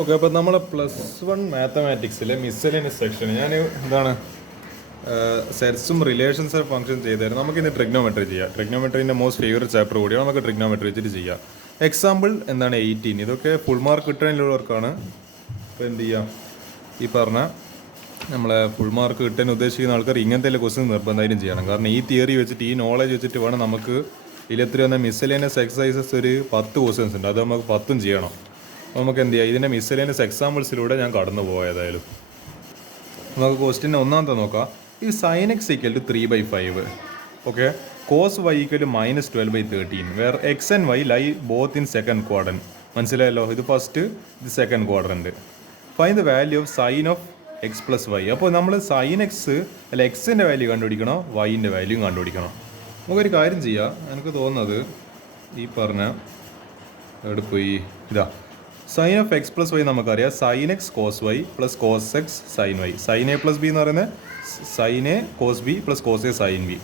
Okay, അപ്പോൾ നമ്മളെ +1 മാത്തമാറ്റിക്സിലെ miscellaneous section ഞാൻ എന്താണ് സെറ്റ്സും റിലേഷൻസ് ഫംഗ്ഷൻ ചെയ്തായിരുന്നു. നമുക്കിന്ന് ട്രിഗ്നോമെട്രി ചെയ്യാം. ട്രിഗ്നോമെട്രീൻ്റെ മോസ്റ്റ് ഫേവറേറ്റ് ചാപ്റ്റർ കൂടിയാണ്. നമുക്ക് ട്രിഗ്നോമെട്രി വെച്ചിട്ട് ചെയ്യാം. എക്സാമ്പിൾ എന്താണ് 18. ഇതൊക്കെ ഫുൾ മാർക്ക് കിട്ടാനുള്ളവർക്കാണ്. ഇപ്പോൾ എന്ത് ചെയ്യാം, ഈ പറഞ്ഞ നമ്മളെ ഫുൾ മാർക്ക് കിട്ടാൻ ഉദ്ദേശിക്കുന്ന ആൾക്കാർ ഇങ്ങനത്തെ ക്വസ്റ്റ്യൻ നിർബന്ധമായിട്ടും ചെയ്യണം. കാരണം ഈ തിയറി വെച്ചിട്ട്, ഈ നോളജ് വെച്ചിട്ട് വേണം നമുക്ക് ഇതിലെത്ര വന്ന മിസ്സലേനിയസ് എക്സസൈസസ് ഒരു 10 ക്വസ്റ്റ്യൻസ് ഉണ്ട്. അത് നമുക്ക് 10ഉം ചെയ്യണം. നമുക്ക് എന്ത് ചെയ്യാം, ഇതിൻ്റെ മിസ്സലേനിയസ് എക്സാമ്പിൾസിലൂടെ ഞാൻ കടന്നു പോയതായാലും. നമുക്ക് ക്വസ്റ്റ്യൻ ഒന്നാമത്തെ നോക്കാം. ഈ sine x equal to 3/5. Okay, cos y equal to -12/13 where x and y lie both in second quadrant. മനസ്സിലായല്ലോ, ഇത് ഫസ്റ്റ്, ഇത് second quadrant. Find the value of sine of x plus y. അപ്പോൾ നമ്മൾ sign X അല്ല എക്സിൻ്റെ value കണ്ടുപിടിക്കണോ, വൈൻ്റെ value കണ്ടുപിടിക്കണം. നമുക്കൊരു കാര്യം ചെയ്യാം. എനിക്ക് തോന്നുന്നത് ഈ പറഞ്ഞ എവിടെ പോയി, ഇതാ sine of x plus y നമുക്കറിയാം. Sine x cos y plus cos x sine y. Sine A plus B എന്ന് പറയുന്നത് sine A cos B plus cos A sine B.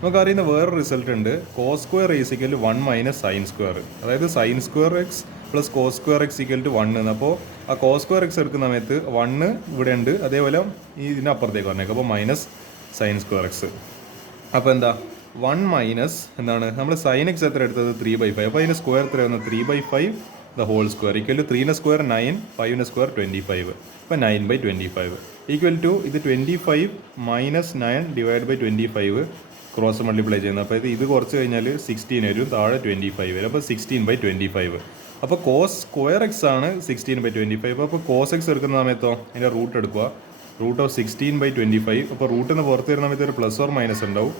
നമുക്കറിയുന്ന വേറൊരു റിസൾട്ട് ഉണ്ട്. Cos square is equal to 1 - sine square. അതായത് sine square x plus cos square x equal to 1 എന്ന്. അപ്പോൾ ആ cos square X എടുക്കുന്ന സമയത്ത് 1 ഇവിടെ ഉണ്ട്, അതേപോലെ ഈ ഇതിൻ്റെ അപ്പുറത്തേക്ക് പറഞ്ഞേക്കും. അപ്പോൾ മൈനസ് സൈൻ സ്ക്വയർ എക്സ്. അപ്പോൾ എന്താ 1 - എന്താണ് നമ്മൾ സൈൻ എക്സ് എത്ര എടുത്തത് 3/5. അപ്പോൾ അതിൻ്റെ സ്ക്വയർ എത്ര വന്നത് 3/5 the whole square equal to 3 square 9, 5 square 25. അപ്പോൾ 9/25 ഈക്വൽ ടു ഇത് 25 - 9 ഡിവൈഡ് ബൈ 25 ക്രോസ് മൾട്ടിപ്ലൈ ചെയ്യുന്നത്. അപ്പോൾ ഇത് കുറച്ച് കഴിഞ്ഞാൽ 16 വരും, താഴെ 25 വരും. അപ്പോൾ 16/25. അപ്പോൾ കോസ് സ്ക്വയർ എക്സ് ആണ് 16/25. അപ്പോൾ കോസ് എക്സ് എടുക്കുന്ന സമയത്തോ അതിൻ്റെ റൂട്ട് എടുക്കുക. Root of 16/25. അപ്പോൾ റൂട്ടിൽ നിന്ന് പുറത്ത് വരുന്ന സമയത്ത് ഒരു പ്ലസ് ഓർ മൈനസ് ഉണ്ടാവും.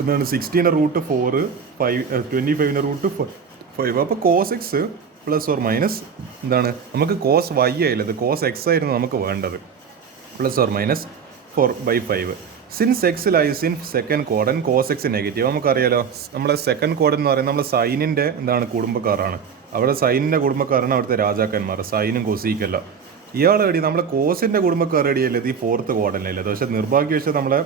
എന്താണ് 16 റൂട്ട് 4, 25 റൂട്ട് 5. അപ്പോൾ cos x plus or minus എന്താണ്, നമുക്ക് കോസ് വൈ ആയില്ലത്, കോസ് എക്സ് ആയിരുന്നു നമുക്ക് വേണ്ടത്. Plus or minus 4/5. Since x lies in second quadrant cos x negative. നമുക്കറിയാലോ നമ്മളെ സെക്കൻഡ് കോഡൻ എന്ന് പറയുന്നത് നമ്മൾ സൈനിൻ്റെ എന്താണ് കുടുംബക്കാരാണ്. അവിടെ സൈനിൻ്റെ കുടുംബക്കാരാണ് അവിടുത്തെ രാജാക്കന്മാർ, സൈനും കൊസീക്കല്ല. ഇയാൾ എടി നമ്മളെ കോസിൻ്റെ കുടുംബക്കാർ എടിയല്ലത് ഈ ഫോർത്ത് കോഡനിലല്ലത്. പക്ഷേ നിർഭാഗ്യവശാൽ നമ്മളെ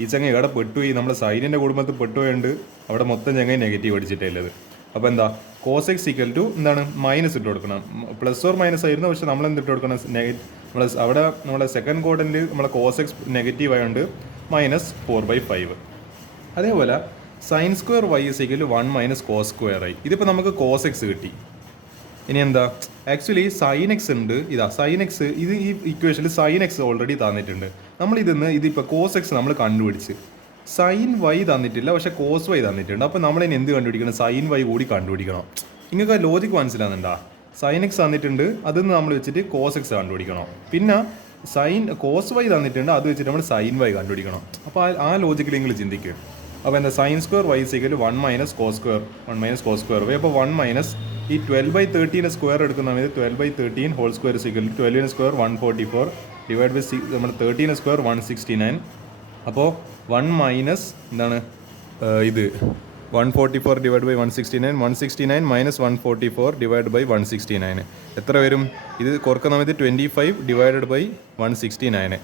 ഈ ചങ്ങ എവിടെ പെട്ടുപോയി, നമ്മളെ സൈനിൻ്റെ കുടുംബത്തിൽ പെട്ടുപോയുണ്ട്. അവിടെ മൊത്തം ചങ്ങ നെഗറ്റീവ് അടിച്ചിട്ടുള്ളത്. അപ്പോൾ എന്താ കോസ് എക്സ് ഈക്വൽ ടു എന്താണ് മൈനസ് ഇട്ട് കൊടുക്കണം. പ്ലസ് ഓർ മൈനസ് ആയിരുന്നു, പക്ഷെ നമ്മൾ എന്തിട്ട് കൊടുക്കണം നമ്മൾ അവിടെ നമ്മളെ സെക്കൻഡ് കോഡനിൽ നമ്മളെ കോസ് എക്സ് നെഗറ്റീവ് ആയതുകൊണ്ട് -4/5. അതേപോലെ sine square y is equal to 1 - cos square y. ഇതിപ്പോൾ നമുക്ക് കോസ് എക്സ് കിട്ടി. ഇനി എന്താ, ആക്ച്വലി സൈൻ എക്സ് ഉണ്ട്. ഇതാ സൈൻ എക്സ്, ഇത് ഈ ഇക്വേഷനിൽ സൈൻ എക്സ് ഓൾറെഡി തന്നിട്ടുണ്ട്. നമ്മൾ ഇതിപ്പോൾ കോസ് എക്സ് നമ്മൾ കണ്ടുപിടിച്ച്, സൈൻ വൈ തന്നിട്ടില്ല, പക്ഷേ കോസ് വൈ തന്നിട്ടുണ്ട്. അപ്പോൾ നമ്മളിനി എന്ത് കണ്ടുപിടിക്കണം, സൈൻ വൈ കൂടി കണ്ടുപിടിക്കണം. നിങ്ങൾക്ക് ലോജിക്ക് മനസ്സിലാകുന്നുണ്ടാ? സൈൻ എക്സ് തന്നിട്ടുണ്ട്, അതിൽ നിന്ന് നമ്മൾ വെച്ചിട്ട് കോസ് എക്സ് കണ്ടുപിടിക്കണം. പിന്നെ കോസ് വൈ തന്നിട്ടുണ്ട്, അത് വെച്ചിട്ട് നമ്മൾ സൈൻ വൈ കണ്ടുപിടിക്കണം. അപ്പോൾ ആ ലോജിക്കിൽ നിങ്ങൾ ചിന്തിക്കുക. അപ്പോൾ എന്താ sine square y equal 1 - cos square 1 - cos square y. അപ്പോൾ 1 - ഈ 12/13 സ്ക്വയർ എടുക്കുന്ന സമയത്ത് 12/13 whole square equal 12 square 144 divide by നമ്മൾ 13 സ്ക്വയർ 169. അപ്പോൾ 1 - എന്താണ് ഇത് 144 ഡിവൈഡ് ബൈ 169, 169 - 144 ഡിവൈഡ് ബൈ 169 എത്ര വരും? ഇത് കുറക്കുന്ന സമയത്ത് 25 ഡിവൈഡഡ് ബൈ 169.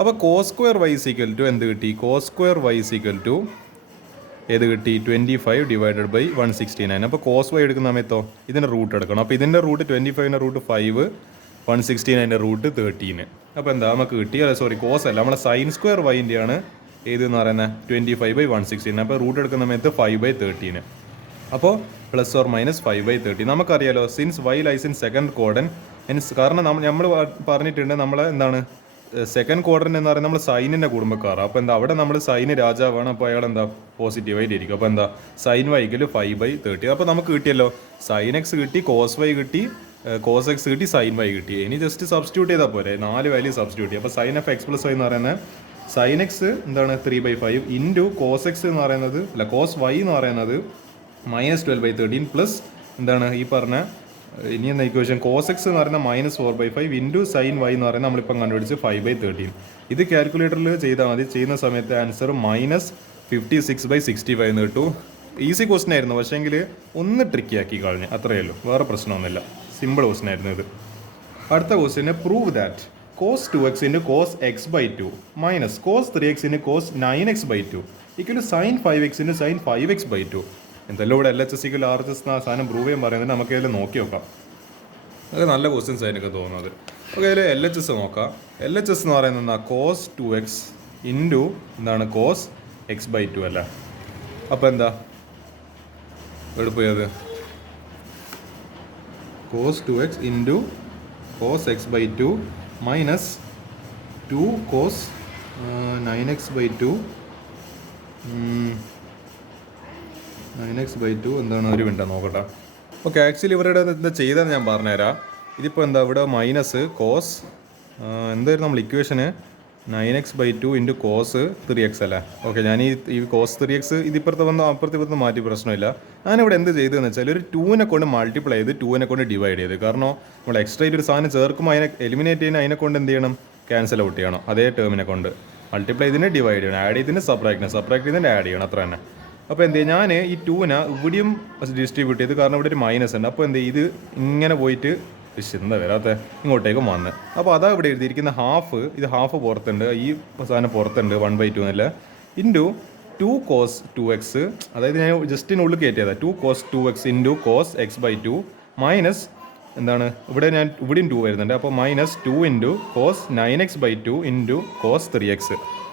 അപ്പോൾ cos square y equal to എന്ത് കിട്ടി? Cos square y equal to ഏത് കിട്ടി? 25 ഡിവൈഡഡ് ബൈ 169. അപ്പോൾ കോസ് വൈ എടുക്കുന്ന സമയത്തോ ഇതിൻ്റെ റൂട്ട് എടുക്കണം. അപ്പോൾ ഇതിൻ്റെ റൂട്ട് 25ൻ്റെ റൂട്ട് 5, 169ൻ്റെ റൂട്ട് 13. അപ്പോൾ എന്താ നമുക്ക് കിട്ടിയ, സോറി കോസ് അല്ല, നമ്മളെ സൈൻ സ്ക്വയർ വൈൻ്റെയാണ് ഏതെന്ന് പറയുന്നത് 25/116. അപ്പോൾ റൂട്ട് എടുക്കുന്ന സമയത്ത് 5/13. അപ്പോൾ പ്ലസ് ഓർ മൈനസ് 5/13. നമുക്കറിയാലോ since y lies in second quadrant. കാരണം നമ്മൾ പറഞ്ഞിട്ടുണ്ട് നമ്മളെ എന്താണ് സെക്കൻഡ് ക്വാഡ്രന്റ് എന്ന് പറയുന്നത് നമ്മൾ സൈനിൻ്റെ കുടുംബക്കാരാണ്. അപ്പോൾ എന്താ അവിടെ നമ്മൾ സൈന് രാജാവാണ്. അപ്പോൾ അയാൾ എന്താ പോസിറ്റീവായിട്ട് ഇരിക്കും. അപ്പോൾ എന്താ സൈൻ വൈക്കൽ 5/13. അപ്പോൾ നമുക്ക് കിട്ടിയല്ലോ, സൈൻ എക്സ് കിട്ടി, കോസ് വൈ കിട്ടി, കോസ് എക്സ് കിട്ടി, സൈൻ വൈ കിട്ടി. ഇനി ജസ്റ്റ് സബ്സ്റ്റിറ്റ്യൂട്ട് ചെയ്താൽ പോരെ, 4 വാല്യൂ സബ്സ്റ്റിറ്റ്യൂട്ട് ചെയ്യും. അപ്പോൾ sine of x plus y എന്ന് പറയുന്നത് സൈൻ എക്സ് എന്താണ് 3/5 ഇൻറ്റു കോസ് എക്സ് എന്ന് പറയുന്നത് അല്ല കോസ് വൈ എന്ന് പറയുന്നത് -12/13 പ്ലസ് എന്താണ് ഈ പറഞ്ഞ ഇനി എന്ന ഇക്വേഷൻ കോസ് എക്സ് എന്ന് പറയുന്നത് -4/5 ഇൻറ്റു സൈൻ വൈ എന്ന് പറയുന്നത് നമ്മളിപ്പം കണ്ടുപിടിച്ച് 5/13. ഇത് കാൽക്കുലേറ്ററിൽ ചെയ്താൽ മതി. ചെയ്യുന്ന സമയത്ത് ആൻസർ -56/65 എന്ന് കിട്ടും. ഈസി ക്വസ്റ്റൻ ആയിരുന്നു, പക്ഷേങ്കിൽ ഒന്ന് ട്രിക്കി ആക്കി കളഞ്ഞ്, അത്രയേ ഉള്ളൂ, വേറെ പ്രശ്നമൊന്നുമില്ല. സിമ്പിൾ ക്വസ്റ്റൻ ആയിരുന്നു ഇത്. അടുത്ത question prove that cos 2x into cos x/2 minus cos 3x into cos 9x/2 equal to sin 5x into sin 5x/2. എന്തെല്ലാം ഇവിടെ LHS RHS സാധനം പ്രൂവ് ചെയ്യാൻ പറയുന്നത് നമുക്ക് ഇതിൽ നോക്കി നോക്കാം. അത് നല്ല ക്വസ്റ്റ്യൻസ് ആയിരിക്കും തോന്നുന്നത്. ഓക്കെ, അതിൽ എൽ എച്ച് എസ് നോക്കാം. എൽ എച്ച് എസ് എന്ന് പറയുന്നത് എന്താ, കോസ് 2x ഇൻറ്റു എന്താണ് കോസ് x/2 അല്ല. അപ്പോൾ എന്താ എളുപ്പയത്, cos 2x into cos x/2 minus 2 cos 9x/2 9x/2 എന്താണ്, ഒരു മിനിറ്റ് നോക്കട്ടെ. ഓക്കെ, ആക്ച്വലി ഇവരുടെ എന്താ ചെയ്തതെന്ന് ഞാൻ പറഞ്ഞുതരാം. ഇതിപ്പോൾ എന്താ ഇവിടെ മൈനസ് കോസ് എന്തായിരുന്നു നമ്മൾ ഇക്വേഷന് 9x/2 ഇൻറ്റു കോസ് 3x അല്ലേ. ഓക്കെ, ഞാൻ ഈ കോസ് 3x ഇതിപ്പുറത്ത് വന്ന് അപ്പുറത്ത് മാറ്റി പ്രശ്നമില്ല. ഞാനിവിടെ എന്ത് ചെയ്തതെന്ന് വെച്ചാൽ ഒരു 2നെ കൊണ്ട് മൾട്ടിപ്ലൈ ചെയ്ത് 2നെ കൊണ്ട് ഡിവൈഡ് ചെയ്ത്. കാരണം നമ്മൾ എക്സ്ട്രാ ഒരു സാധനം ചേർക്കുമ്പോൾ അതിനെ എലിമിനേറ്റ് ചെയ്യുന്ന അതിനെ കൊണ്ട് എന്ത് ചെയ്യണം, ക്യാൻസൽ ഔട്ട് ചെയ്യണം. അതേ ടേമിനെ കൊണ്ട് മൾട്ടിപ്ലൈ ചെയ്തിന് ഡിവൈഡ് ചെയ്യണം, ആഡ് ചെയ്തിന് സബ്ട്രാക്ട് ചെയ്തിന് ആഡ് ചെയ്യണം, അത്ര തന്നെ. അപ്പോൾ എന്ത് ചെയ്യും, ഞാൻ ഈ 2നെ ഇവിടെയും ഡിസ്ട്രിബ്യൂട്ട് ചെയ്ത്, കാരണം ഇവിടെ ഒരു മൈനസ് ഉണ്ട്. അപ്പോൾ എന്ത് ചെയ്യും, ഇത് ഇങ്ങനെ പോയിട്ട് എന്താ വരാത്ത ഇങ്ങോട്ടേക്കും വന്ന്. അപ്പോൾ അതാ ഇവിടെ എഴുതിയിരിക്കുന്ന ഹാഫ്, ഇത് ഹാഫ് പുറത്തുണ്ട്, ഈ സാധനം പുറത്തുണ്ട് 1/2 എന്നല്ല, ഇൻറ്റു 2 കോസ് 2x, അതായത് ഞാൻ ജസ്റ്റിനുള്ളിൽ കയറ്റിയതാണ്. 2 cos 2x into cos x/2 minus എന്താണ്, ഇവിടെയും 2 വരുന്നുണ്ട്. അപ്പോൾ minus 2 into cos 9x/2 into cos 3x.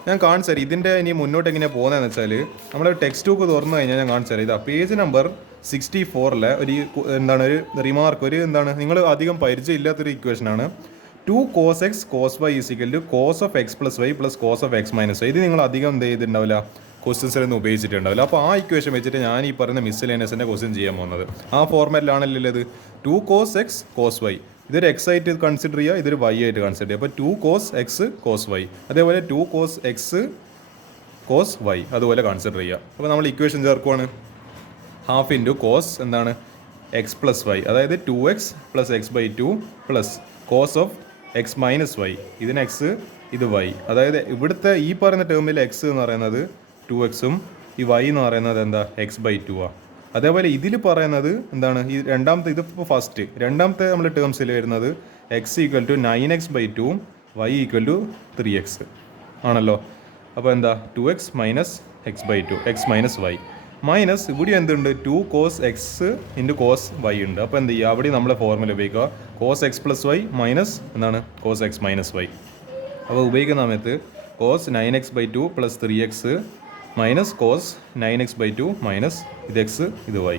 ഞാൻ കാണിച്ചു തരാം ഇതിൻ്റെ ഇനി മുന്നോട്ട് എങ്ങനെയാണ് പോകുന്നതെന്ന് വെച്ചാൽ, നമ്മൾ ടെക്സ്റ്റ് ബുക്ക് തുറന്നു കഴിഞ്ഞാൽ ഞാൻ കാണിച്ചു തരാം. ഇതാ പേജ് നമ്പർ 64 ഒരു എന്താണ് ഒരു റിമാർക്ക്, ഒരു എന്താണ് നിങ്ങൾ അധികം പരിചയമില്ലാത്തൊരു ഇക്വേഷനാണ്. 2 cos x cos y is equal to cos of x plus y plus cos of x minus y. ഇത് നിങ്ങൾ അധികം എന്ത് ചെയ്തിട്ടുണ്ടാവില്ല, ക്വസ്റ്റ്യൻസിലൊന്നും ഉപയോഗിച്ചിട്ടുണ്ടാവില്ല. അപ്പോൾ ആ ഇക്വേഷൻ വെച്ചിട്ട് ഞാൻ ഈ പറയുന്ന മിസ്സലേനിയസിൻ്റെ ക്വസ്റ്റ്യൻ ചെയ്യാൻ പോകുന്നത് ആ ഫോർമാറ്റിലാണല്ലോ ഇത്. 2 കോസ് x കോസ് y, ഇതൊരു x ആയിട്ട് കൺസിഡർ ചെയ്യുക, ഇതൊരു y ആയിട്ട് കൺസിഡർ ചെയ്യുക. അപ്പോൾ 2 കോസ് x കോസ് y, അതേപോലെ 2 കോസ് x കോസ് y അതുപോലെ കൺസിഡർ ചെയ്യുക. അപ്പോൾ നമ്മൾ ഇക്വേഷൻ ചേർക്കുവാണ്. ഹാഫ് ഇൻറ്റു കോസ് എന്താണ് x പ്ലസ് വൈ, അതായത് 2x plus x/2 plus cos of x minus y, ഇതിന് x ഇത് y, അതായത് ഇവിടുത്തെ ഈ പറയുന്ന ടേമിൽ x എന്ന് പറയുന്നത് 2x ഈ y എന്ന് പറയുന്നത് എന്താ x/2 ആണ്. അതേപോലെ ഇതിൽ പറയുന്നത് എന്താണ്, ഈ രണ്ടാമത്തെ, ഇതിപ്പോൾ ഫസ്റ്റ് രണ്ടാമത്തെ നമ്മൾ ടേംസിൽ വരുന്നത് x equal to 9x/2 y equal to 3x ആണല്ലോ. അപ്പോൾ എന്താ 2x minus x/2 x minus y minus ഇവിടെ എന്തുണ്ട്, 2 cos x into cos y ഉണ്ട്. അപ്പോൾ എന്ത് ചെയ്യുക, അവിടെ നമ്മളെ ഫോർമുല ഉപയോഗിക്കുക, cos x plus y minus എന്താണ് കോസ് x മൈനസ് വൈ. അപ്പോൾ ഉപയോഗിക്കുന്ന സമയത്ത് cos 9x/2 plus 3x minus cos 9x/2 minus ഇത് x ഇത് y.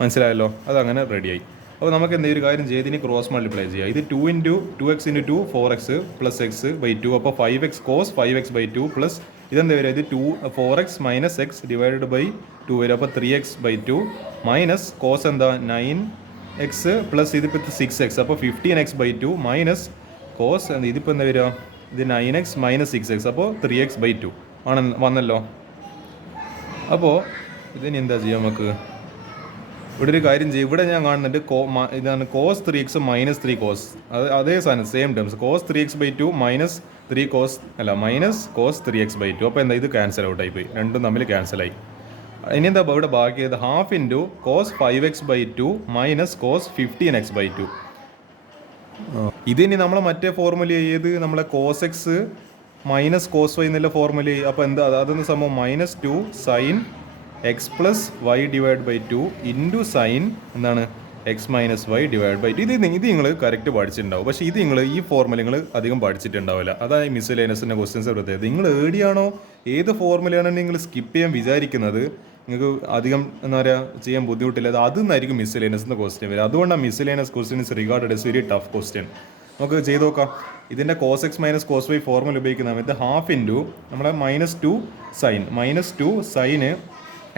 മനസ്സിലായല്ലോ, അതങ്ങനെ റെഡിയായി. അപ്പോൾ നമുക്ക് എന്തെങ്കിലും ഒരു കാര്യം ചെയ്ത് ഇനി ക്രോസ് മൾട്ടിപ്ലൈ ചെയ്യുക. ഇത് 2 into 2x into 2 4x plus x/2, അപ്പോൾ 5x കോസ് 5x/2 പ്ലസ് ഇതെന്താ വരിക, ഇത് 4x minus x divided by 2 വരും. അപ്പോൾ 3x/2 മൈനസ് കോസ് എന്താ 9x പ്ലസ് ഇതിപ്പോൾ 6x, അപ്പോൾ 15x/2 മൈനസ് കോസ് ഇതിപ്പോൾ എന്താ വരിക, ഇത് 9x മൈനസ് 6x, അപ്പോൾ 3x/2 ആണ് വന്നല്ലോ. അപ്പോൾ ഇതിന് എന്താ ചെയ്യുക, നമുക്ക് ഇവിടെ ഒരു കാര്യം ചെയ്യും. ഇവിടെ ഞാൻ കാണുന്നുണ്ട് ഇതാണ് കോസ് 3x മൈനസ് 3 കോസ്, അതേ സാധനം same terms, cos 3x/2 minus 3 cos അല്ല മൈനസ് കോസ് 3x/2. അപ്പോൾ എന്താ ഇത് ക്യാൻസൽ ഔട്ടായി പോയി, രണ്ടും തമ്മിൽ ക്യാൻസലായി. ഇനി എന്താ ഇവിടെ ബാക്കിയത്, half into cos 5x/2 minus cos 15x/2. ഇതിനി നമ്മളെ മറ്റേ ഫോർമുല ചെയ്ത് നമ്മളെ cos x minus cos y എന്നുള്ള ഫോർമുല. അപ്പോൾ എന്താ അതൊന്ന് സംഭവം minus 2 sine x plus y divide by 2 into sine എന്താണ് x minus y divide by 2. ഇത് നിങ്ങൾ കറക്റ്റ് പഠിച്ചിട്ടുണ്ടാവും, പക്ഷേ ഇത് നിങ്ങൾ ഈ ഫോർമുല നിങ്ങൾ അധികം പഠിച്ചിട്ടുണ്ടാവില്ല. അതാണ് മിസ്സലേനിയസിൻ്റെ ക്വസ്റ്റ്യൻസ് പ്രത്യേകത. നിങ്ങൾ ഏടിയാണോ ഏത് ഫോർമുലയാണോ നിങ്ങൾ സ്കിപ്പ് ചെയ്യാൻ വിചാരിക്കുന്നത്, നിങ്ങൾക്ക് അധികം എന്താ പറയുക ചെയ്യാൻ ബുദ്ധിമുട്ടില്ല, അതൊന്നായിരിക്കും മിസ്സലേനിയസിൻ്റെ ക്വസ്റ്റ്യൻ വരിക. അതുകൊണ്ടാണ് miscellaneous questions regarded as very tough question. നമുക്ക് ചെയ്ത് നോക്കാം. ഇതിൻ്റെ cos x minus cos y formula ഉപയോഗിക്കുന്ന സമയത്ത് ഹാഫ് ഇൻറ്റു നമ്മുടെ -2 sine -2 sine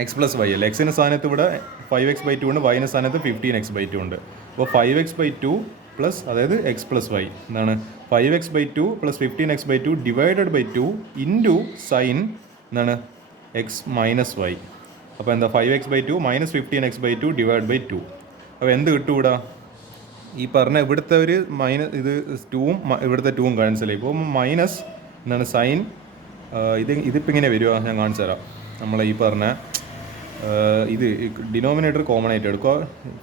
x plus y അല്ലേ. എക്സിൻ്റെ സ്ഥാനത്ത് ഇവിടെ 5x/2 ഉണ്ട്, വൈൻ്റെ സ്ഥാനത്ത് 15x/2 ഉണ്ട്. അപ്പോൾ 5x/2 പ്ലസ് അതായത് എക്സ് പ്ലസ് വൈ എന്താണ് 5x/2 plus 15x/2 divided by 2 into sine എന്താണ് എക്സ് മൈനസ് വൈ. അപ്പോൾ എന്താ 5x/2 minus 15x/2 divide by 2. അപ്പോൾ എന്ത് കിട്ടും, ഈ പറഞ്ഞ ഇവിടുത്തെ ഒരു മൈനസ് ഇത് 2ഉം ഇവിടുത്തെ 2ഉം ക്യാൻസലായി. ഇപ്പോൾ മൈനസ് എന്താണ് സൈൻ ഇതിപ്പോൾ ഇങ്ങനെ വരുക, ഞാൻ കാണിച്ചു തരാം. നമ്മൾ ഈ പറഞ്ഞ ഇത് ഡിനോമിനേറ്റർ കോമൺ ആയിട്ട് എടുക്കുക.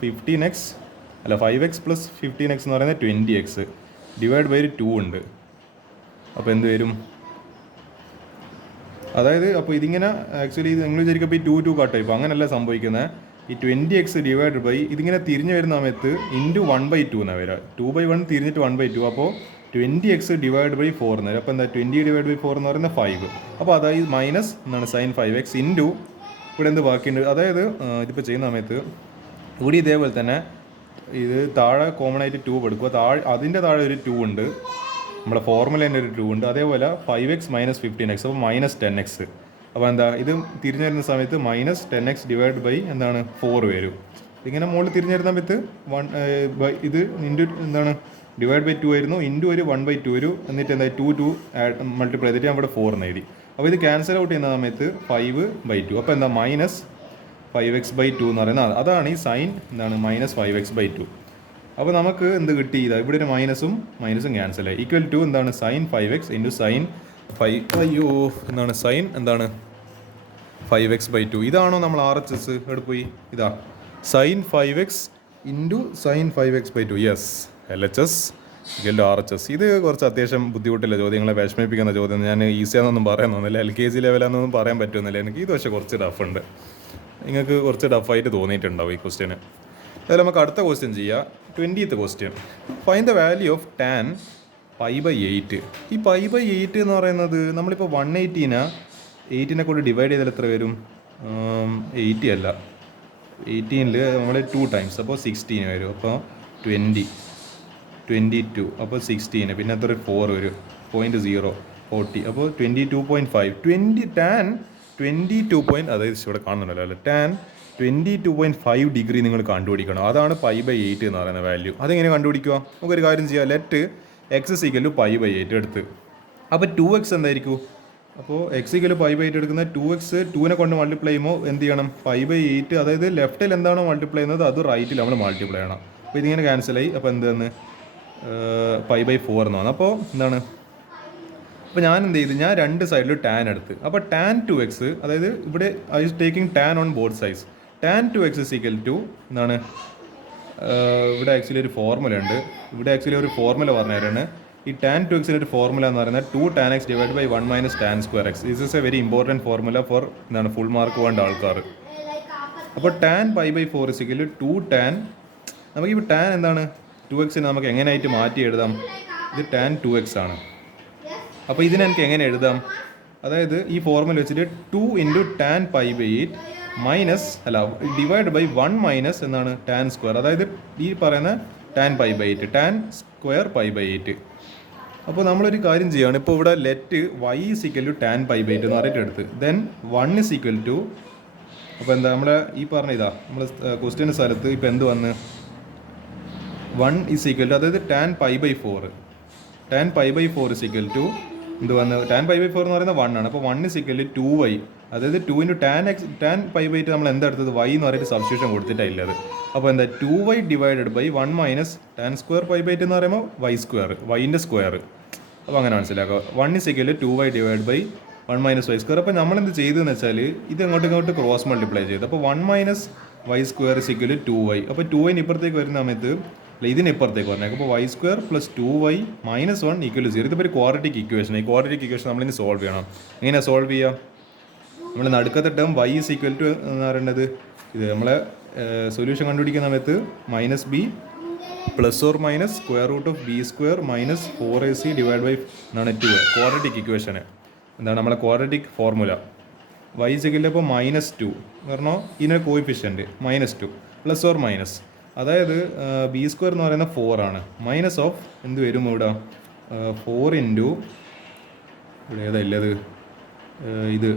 15x അല്ല 5x പ്ലസ് 15x എന്ന് പറയുന്നത് 20x ഡിവൈഡ് ബൈ 2 ഉണ്ട്. അപ്പോൾ എന്ത് വരും, അതായത് അപ്പോൾ ഇതിങ്ങനെ ആക്ച്വലി ഇത് നിങ്ങൾ വിചാരിക്കും ഇപ്പോൾ ഈ 2 കട്ടായി, ഇപ്പോൾ അങ്ങനെയല്ല സംഭവിക്കുന്നത്. ഈ 20x ഡിവൈഡ് ബൈ ഇതിങ്ങനെ തിരിഞ്ഞ് വരുന്ന സമയത്ത് ഇൻറ്റു 1/2 എന്നാണ് വരിക. 2/1 തിരിഞ്ഞിട്ട് 1/2. അപ്പോൾ 20x ഡിവൈഡ് ബൈ 4 എന്ന് വരും. അപ്പോൾ എന്താ 20 ഡിവൈഡ് ബൈ 4 എന്ന് പറയുന്നത് 5. അപ്പോൾ അതായത് മൈനസ് എന്താണ് സൈൻ 5x ഇൻറ്റു ഇവിടെ എന്ത് ബാക്കിയുണ്ട്. അതായത് ഇതിപ്പോൾ ചെയ്യുന്ന സമയത്ത് ഇവിടെ ഇതേപോലെ തന്നെ ഇത് താഴെ കോമൺ ആയിട്ട് 2 എടുക്കുക. അതിൻ്റെ താഴെ ഒരു 2 ഉണ്ട്, നമ്മുടെ ഫോർമുലേൻ്റെ ഒരു 2 ഉണ്ട്. അതേപോലെ 5x മൈനസ് 15x അപ്പോൾ മൈനസ് 10x. അപ്പോൾ എന്താ ഇത് തിരിഞ്ഞു വരുന്ന സമയത്ത് മൈനസ് 10x ഡിവൈഡ് ബൈ എന്താണ് 4 വരും. ഇങ്ങനെ മുകളിൽ തിരിഞ്ഞു വരുന്ന സമയത്ത് ഇത് ഇൻറ്റു എന്താണ് ഡിവൈഡ് ബൈ 2 ആയിരുന്നു, ഇൻറ്റു ഒരു 1/2 വരും. എന്നിട്ട് എന്താ 2 മൾട്ടിപ്ലൈ ചെയ്തിട്ട് നമ്മുടെ 4 നേടി. അപ്പോൾ ഇത് ക്യാൻസൽ ഔട്ട് ചെയ്യുന്ന സമയത്ത് 5/2. അപ്പോൾ എന്താ മൈനസ് 5x/2 എന്ന് പറയുന്നത് അതാണ് ഈ സൈൻ എന്താണ് മൈനസ് 5x/2. അപ്പോൾ നമുക്ക് എന്ത് കിട്ടി? ഇതാ ഇവിടെ ഒരു മൈനസും ക്യാൻസലായി. ഈക്വൽ ടു എന്താണ് സൈൻ 5x ഇൻറ്റു സൈൻ 5 എന്താണ് സൈൻ എന്താണ് 5x/2. ഇതാണോ നമ്മൾ RHS എടുപ്പോയി? ഇതാ sine 5x into sine 5x/2. Yes, LHS RHS. ഇത് കുറച്ച് അത്യാവശ്യം ബുദ്ധിമുട്ടില്ല ചോദ്യങ്ങളെ വിഷമിപ്പിക്കുന്ന ചോദ്യം. ഞാൻ ഈസിയാണെന്നൊന്നും പറയാൻ തോന്നുന്നില്ല, LKG ലെവലാണെന്നൊന്നും പറയാൻ പറ്റുന്നില്ല എനിക്ക്. ഇത് പക്ഷേ കുറച്ച് ടഫുണ്ട്, നിങ്ങൾക്ക് കുറച്ച് ടഫായിട്ട് തോന്നിയിട്ടുണ്ടാവും ഈ ക്വസ്റ്റ്യന്. അതായത് നമുക്ക് അടുത്ത ക്വസ്റ്റ്യൻ ചെയ്യാം. 20th question. Find the value of tan π/8. ഈ π/8 എന്ന് പറയുന്നത് നമ്മളിപ്പോൾ 180നെ കൊണ്ട് ഡിവൈഡ് ചെയ്താൽ എത്ര വരും? 80 അല്ല, 18ൽ നമ്മൾ 2 ടൈംസ് അപ്പോൾ 16 വരും. അപ്പോൾ 22 അപ്പോൾ 16 പിന്നെ എത്ര 4 വരും 0.0 40 അപ്പോൾ 22.5 ടാൻ 22 അതായത് ഇവിടെ കാണുന്നുണ്ടല്ലോ അല്ലേ, ടാൻ 22.5 ഡിഗ്രി നിങ്ങൾ കണ്ടുപിടിക്കണം. അതാണ് π/8 എന്ന് പറയുന്ന വാല്യൂ. അതെങ്ങനെ കണ്ടുപിടിക്കുക? നമുക്കൊരു കാര്യം ചെയ്യാം. ലെറ്റ് x = π/8 എടുത്ത് അപ്പോൾ 2x എന്തായിരിക്കും? അപ്പോൾ x = π/8 എടുക്കുന്ന 2x 2നെ കൊണ്ട് മൾട്ടിപ്ലൈ ചെയ്യുമ്പോൾ എന്ത് ചെയ്യണം? π/8 അതായത് ലെഫ്റ്റിൽ എന്താണോ മൾട്ടിപ്ലൈ ചെയ്യുന്നത് അത് റൈറ്റിൽ നമ്മൾ മൾട്ടിപ്ലൈ ചെയ്യണം. അപ്പോൾ ഇതിങ്ങനെ ക്യാൻസലായി. അപ്പോൾ എന്താണ് π/4 എന്ന് പറഞ്ഞാൽ അപ്പോൾ എന്താണ്? അപ്പോൾ ഞാൻ എന്ത് ചെയ്തു? ഞാൻ രണ്ട് സൈഡിൽ ടാൻ എടുത്ത്. അപ്പോൾ ടാൻ 2x അതായത് ഇവിടെ I is taking tan on both sides. Tan 2x = എന്താണ്? ഇവിടെ ആക്ച്വലി ഒരു ഫോർമുല ഉണ്ട്. ഇവിടെ ആക്ച്വലി ഒരു ഫോർമുല പറഞ്ഞുതരാണ്. ഈ ടാൻ 2x ഒരു ഫോർമുല എന്ന് പറയുന്നത് 2 tan x divide by 1 minus tan square x. This is a very important formula for എന്താണ് ഫുൾ മാർക്ക് വേണ്ട ആൾക്കാർ. അപ്പോൾ ടാൻ π/4 = 2 ടാൻ. നമുക്കിപ്പോൾ ടാൻ എന്താണ് 2x നമുക്ക് എങ്ങനെയായിട്ട് മാറ്റി എഴുതാം? ഇത് ടാൻ 2x ആണ്. അപ്പോൾ ഇതിനെ എനിക്ക് എങ്ങനെ എഴുതാം? അതായത് ഈ ഫോർമുല വെച്ചിട്ട് 2 × tan π/8 minus divide by 1 minus എന്താണ് ടാൻ സ്ക്വയർ. അതായത് ഈ പറയുന്ന ടാൻ π/8 ടാൻ സ്ക്വയർ π/8. അപ്പോൾ നമ്മളൊരു കാര്യം ചെയ്യുകയാണ്. ഇപ്പോൾ ഇവിടെ ലെറ്റ് y = ടാൻ π/8 എന്ന് പറഞ്ഞിട്ട് എടുത്ത് ദെൻ 1 = അപ്പോൾ എന്താ നമ്മളെ ഈ പറഞ്ഞ ഇതാ നമ്മൾ ക്വസ്റ്റ്യൻ്റെ സ്ഥലത്ത് ഇപ്പോൾ എന്ത് വന്ന് 1 = അതായത് ടാൻ π/4 ടാൻ π/4 = എന്ത് വന്ന് ടാൻ π/4 എന്ന് പറയുന്നത് 1 ആണ്. അപ്പോൾ 1 = 2y അതായത് 2 × ടാൻ π/8 നമ്മൾ എന്താ എടുത്തത്? y എന്ന് പറഞ്ഞിട്ട് സബ്സ്റ്റിറ്റ്യൂഷൻ കൊടുത്തിട്ടില്ല അത്. അപ്പോൾ എന്താ 2y divided by 1 minus tan square π/8 എന്ന് പറയുമ്പോൾ y സ്ക്വയർ വൈൻ്റെ സ്ക്വയർ. അപ്പോൾ അങ്ങനെ മനസ്സിലാക്കുക. 1 = 2y divide by 1 minus y square. അപ്പോൾ നമ്മൾ എന്ത് ചെയ്തതെന്ന് വെച്ചാൽ ഇത് ഇങ്ങോട്ട് ക്രോസ് മൾട്ടിപ്ലൈ ചെയ്ത് അപ്പോൾ 1 മൈനസ് y സ്ക്വയർ = 2y. അപ്പോൾ 2y ഇപ്പുറത്തേക്ക് വരുന്ന സമയത്ത് ഇതിന് ഇപ്പുറത്തേക്ക് പറഞ്ഞേക്കും. അപ്പോൾ y square plus 2y minus 1 = 0. ഇതിപ്പോൾ ഒരു ക്വാഡ്രാറ്റിക് ഇക്വേഷൻ. ഈ ക്വാഡ്രാറ്റിക് ഇക്വേഷൻ നമ്മളിനി സോൾവ് ചെയ്യണം. എങ്ങനെയാണ് സോൾവ് ചെയ്യുക? നമ്മൾ നടുക്കത്തെ ടേം y = എന്ന് പറയുന്നത് ഇത് നമ്മളെ സൊല്യൂഷൻ കണ്ടുപിടിക്കുന്ന സമയത്ത് -b plus or minus square root of b square minus 4ac divide by എന്നാണ് 2a. ക്വാഡ്രാറ്റിക് ഇക്വേഷന് എന്താണ് നമ്മളെ ക്വാഡ്രാറ്റിക് ഫോർമുല? y = അപ്പോൾ -2 പറഞ്ഞോ ഇതിനൊരു കോയിഫിഷ്യൻറ്റ് -2 പ്ലസ് ഓർ മൈനസ് അതായത് ബി സ്ക്വയർ എന്ന് പറയുന്നത് 4 ആണ്. മൈനസ് ഓഫ് എന്ത് വരും ഇവിടെ 4 ഇൻറ്റു ഇവിടെ ഏതല്ലത് ഇത്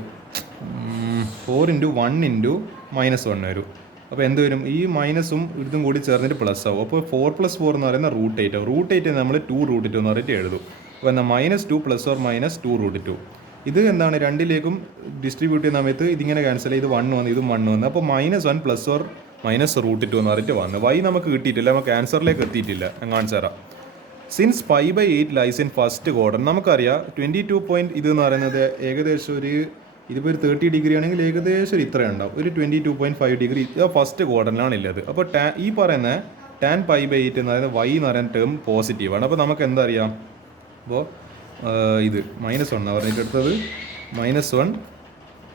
4 × 1 ഇൻറ്റു -1 വരും. അപ്പോൾ എന്ത് വരും? ഈ മൈനസും ഇതും കൂടി ചേർന്നിട്ട് പ്ലസ് ആവും. അപ്പോൾ 4 + 4 എന്ന് പറയുന്നത് √8 ആവും. √8 നമ്മൾ 2√2 എന്ന് പറഞ്ഞിട്ട് എഴുതും. അപ്പോൾ എന്താ -2 പ്ലസ് ഓർ മൈനസ് 2√2. ഇത് എന്താണ് രണ്ടിലേക്കും ഡിസ്ട്രിബ്യൂട്ട് ചെയ്യുന്ന സമയത്ത് ഇതിങ്ങനെ ക്യാൻസൽ ചെയ്ത് 1 വന്ന് ഇതും 1 വന്ന് അപ്പോൾ -1 പ്ലസ് ഓർ മൈനസ് √2 എന്ന് പറഞ്ഞിട്ട് വന്ന് y നമുക്ക് കിട്ടിയിട്ടില്ല, നമുക്ക് ആൻസറിലേക്ക് എത്തിയിട്ടില്ല. ഞാൻ കാണിച്ചു തരാം. Since π/8 lies in first quadrant നമുക്കറിയാം 22 പോയിന്റ് ഇത് എന്ന് പറയുന്നത് ഏകദേശം ഒരു ഇതിപ്പോൾ ഒരു 30 ഡിഗ്രി ആണെങ്കിൽ ഏകദേശം ഇത്രയും ഉണ്ടാവും. ഒരു 22.5 ഡിഗ്രി ഫസ്റ്റ് ക്വാഡ്രന്റിലാണ് ഉള്ളത്. അപ്പോൾ ഈ പറയുന്ന ടാൻ π/8 എന്ന് പറയുന്നത് y എന്ന് പറയുന്ന ടേം പോസിറ്റീവാണ്. അപ്പോൾ നമുക്ക് എന്താ അറിയാം? അപ്പോൾ ഇത് -1 പറഞ്ഞിട്ട് എടുത്തത് -1.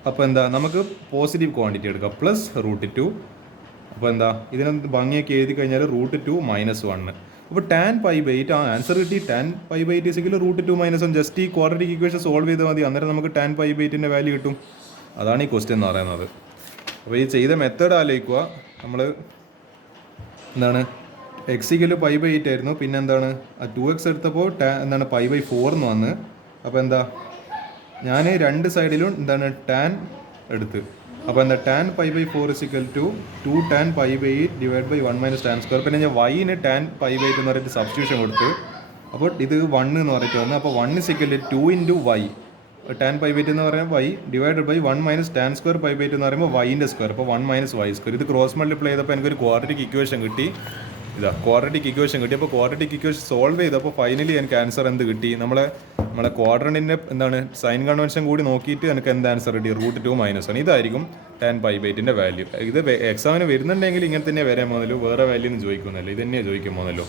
അപ്പോൾ എന്താ നമുക്ക് പോസിറ്റീവ് ക്വാണ്ടിറ്റി എടുക്കാം പ്ലസ് √2 അപ്പോൾ എന്താ ഇതിനൊന്ന് ഭംഗിയൊക്കെ എഴുതി കഴിഞ്ഞാൽ √2 - 1. അപ്പോൾ tan π/8 ആൻസർ കിട്ടി. tan π/8 √2 - 1. ജസ്റ്റ് ഈ ക്വാഡ്രാറ്റിക് ഇക്വേഷൻ സോൾവ് ചെയ്താൽ മതി, അന്നേരം നമുക്ക് tan π/8 വാല്യൂ കിട്ടും. അതാണ് ഈ ക്വസ്റ്റ്യൻ എന്ന് പറയുന്നത്. അപ്പോൾ ഈ ചെയ്ത മെത്തേഡ് ആലോചിക്കുക. നമ്മൾ എന്താണ് x=π/8 ആയിരുന്നു, പിന്നെ എന്താണ് 2x എടുത്തപ്പോൾ എന്താണ് π/4 എന്ന് വന്ന്. അപ്പോൾ എന്താ ഞാൻ രണ്ട് സൈഡിലും എന്താണ് ടാൻ എടുത്ത്. അപ്പോൾ എന്താ tan π/4 2 tan π/8 / 1 - tan². പിന്നെ ഞാൻ y-ന് tan π/8 എന്ന് പറഞ്ഞിട്ട് സബ്സ്റ്റിറ്റ്യൂഷൻ കൊടുത്ത്. അപ്പോൾ ഇത് 1 എന്ന് പറഞ്ഞിട്ട് വന്നു. അപ്പോൾ 1 = 2 × y. tan π/8 എന്ന് പറയുമ്പോൾ y / 1 - tan² π/8 എന്ന് പറയുമ്പോൾ y-ൻ്റെ സ്ക്വയർ. അപ്പോൾ 1 - y². ഇത് ക്രോസ് മൾട്ടിപ്ലൈ ചെയ്തപ്പോൾ എനിക്കൊരു ക്വാഡ്രാറ്റിക് ഇക്വേഷൻ കിട്ടി. ഇതാ ക്വാഡ്രാറ്റിക് ഇക്വേഷൻ കിട്ടി. അപ്പോൾ ക്വാഡ്രാറ്റിക് ഇക്വേഷൻ സോൾവ് ചെയ്തപ്പോൾ ഫൈനലി എനിക്ക് ആൻസർ എന്ത് കിട്ടി? നമ്മളെ ക്വാഡ്രൻറ്റിൻ്റെ എന്താണ് സൈൻ കൺവെൻഷൻ കൂടി നോക്കിയിട്ട് എനിക്ക് എന്ത് ആൻസർ കിട്ടി? √2 - 1. ഇതായിരിക്കും tan π/8 വാല്യൂ. ഇത് എക്സാമിന് വരുന്നുണ്ടെങ്കിൽ ഇങ്ങനെ തന്നെ വരാൻ പോകുന്നല്ലോ, വേറെ വാല്യൂ ഒന്നും ചോദിക്കുന്നില്ല, ഇത് തന്നെയാണ് ചോദിക്കാൻ പോകുന്നല്ലോ.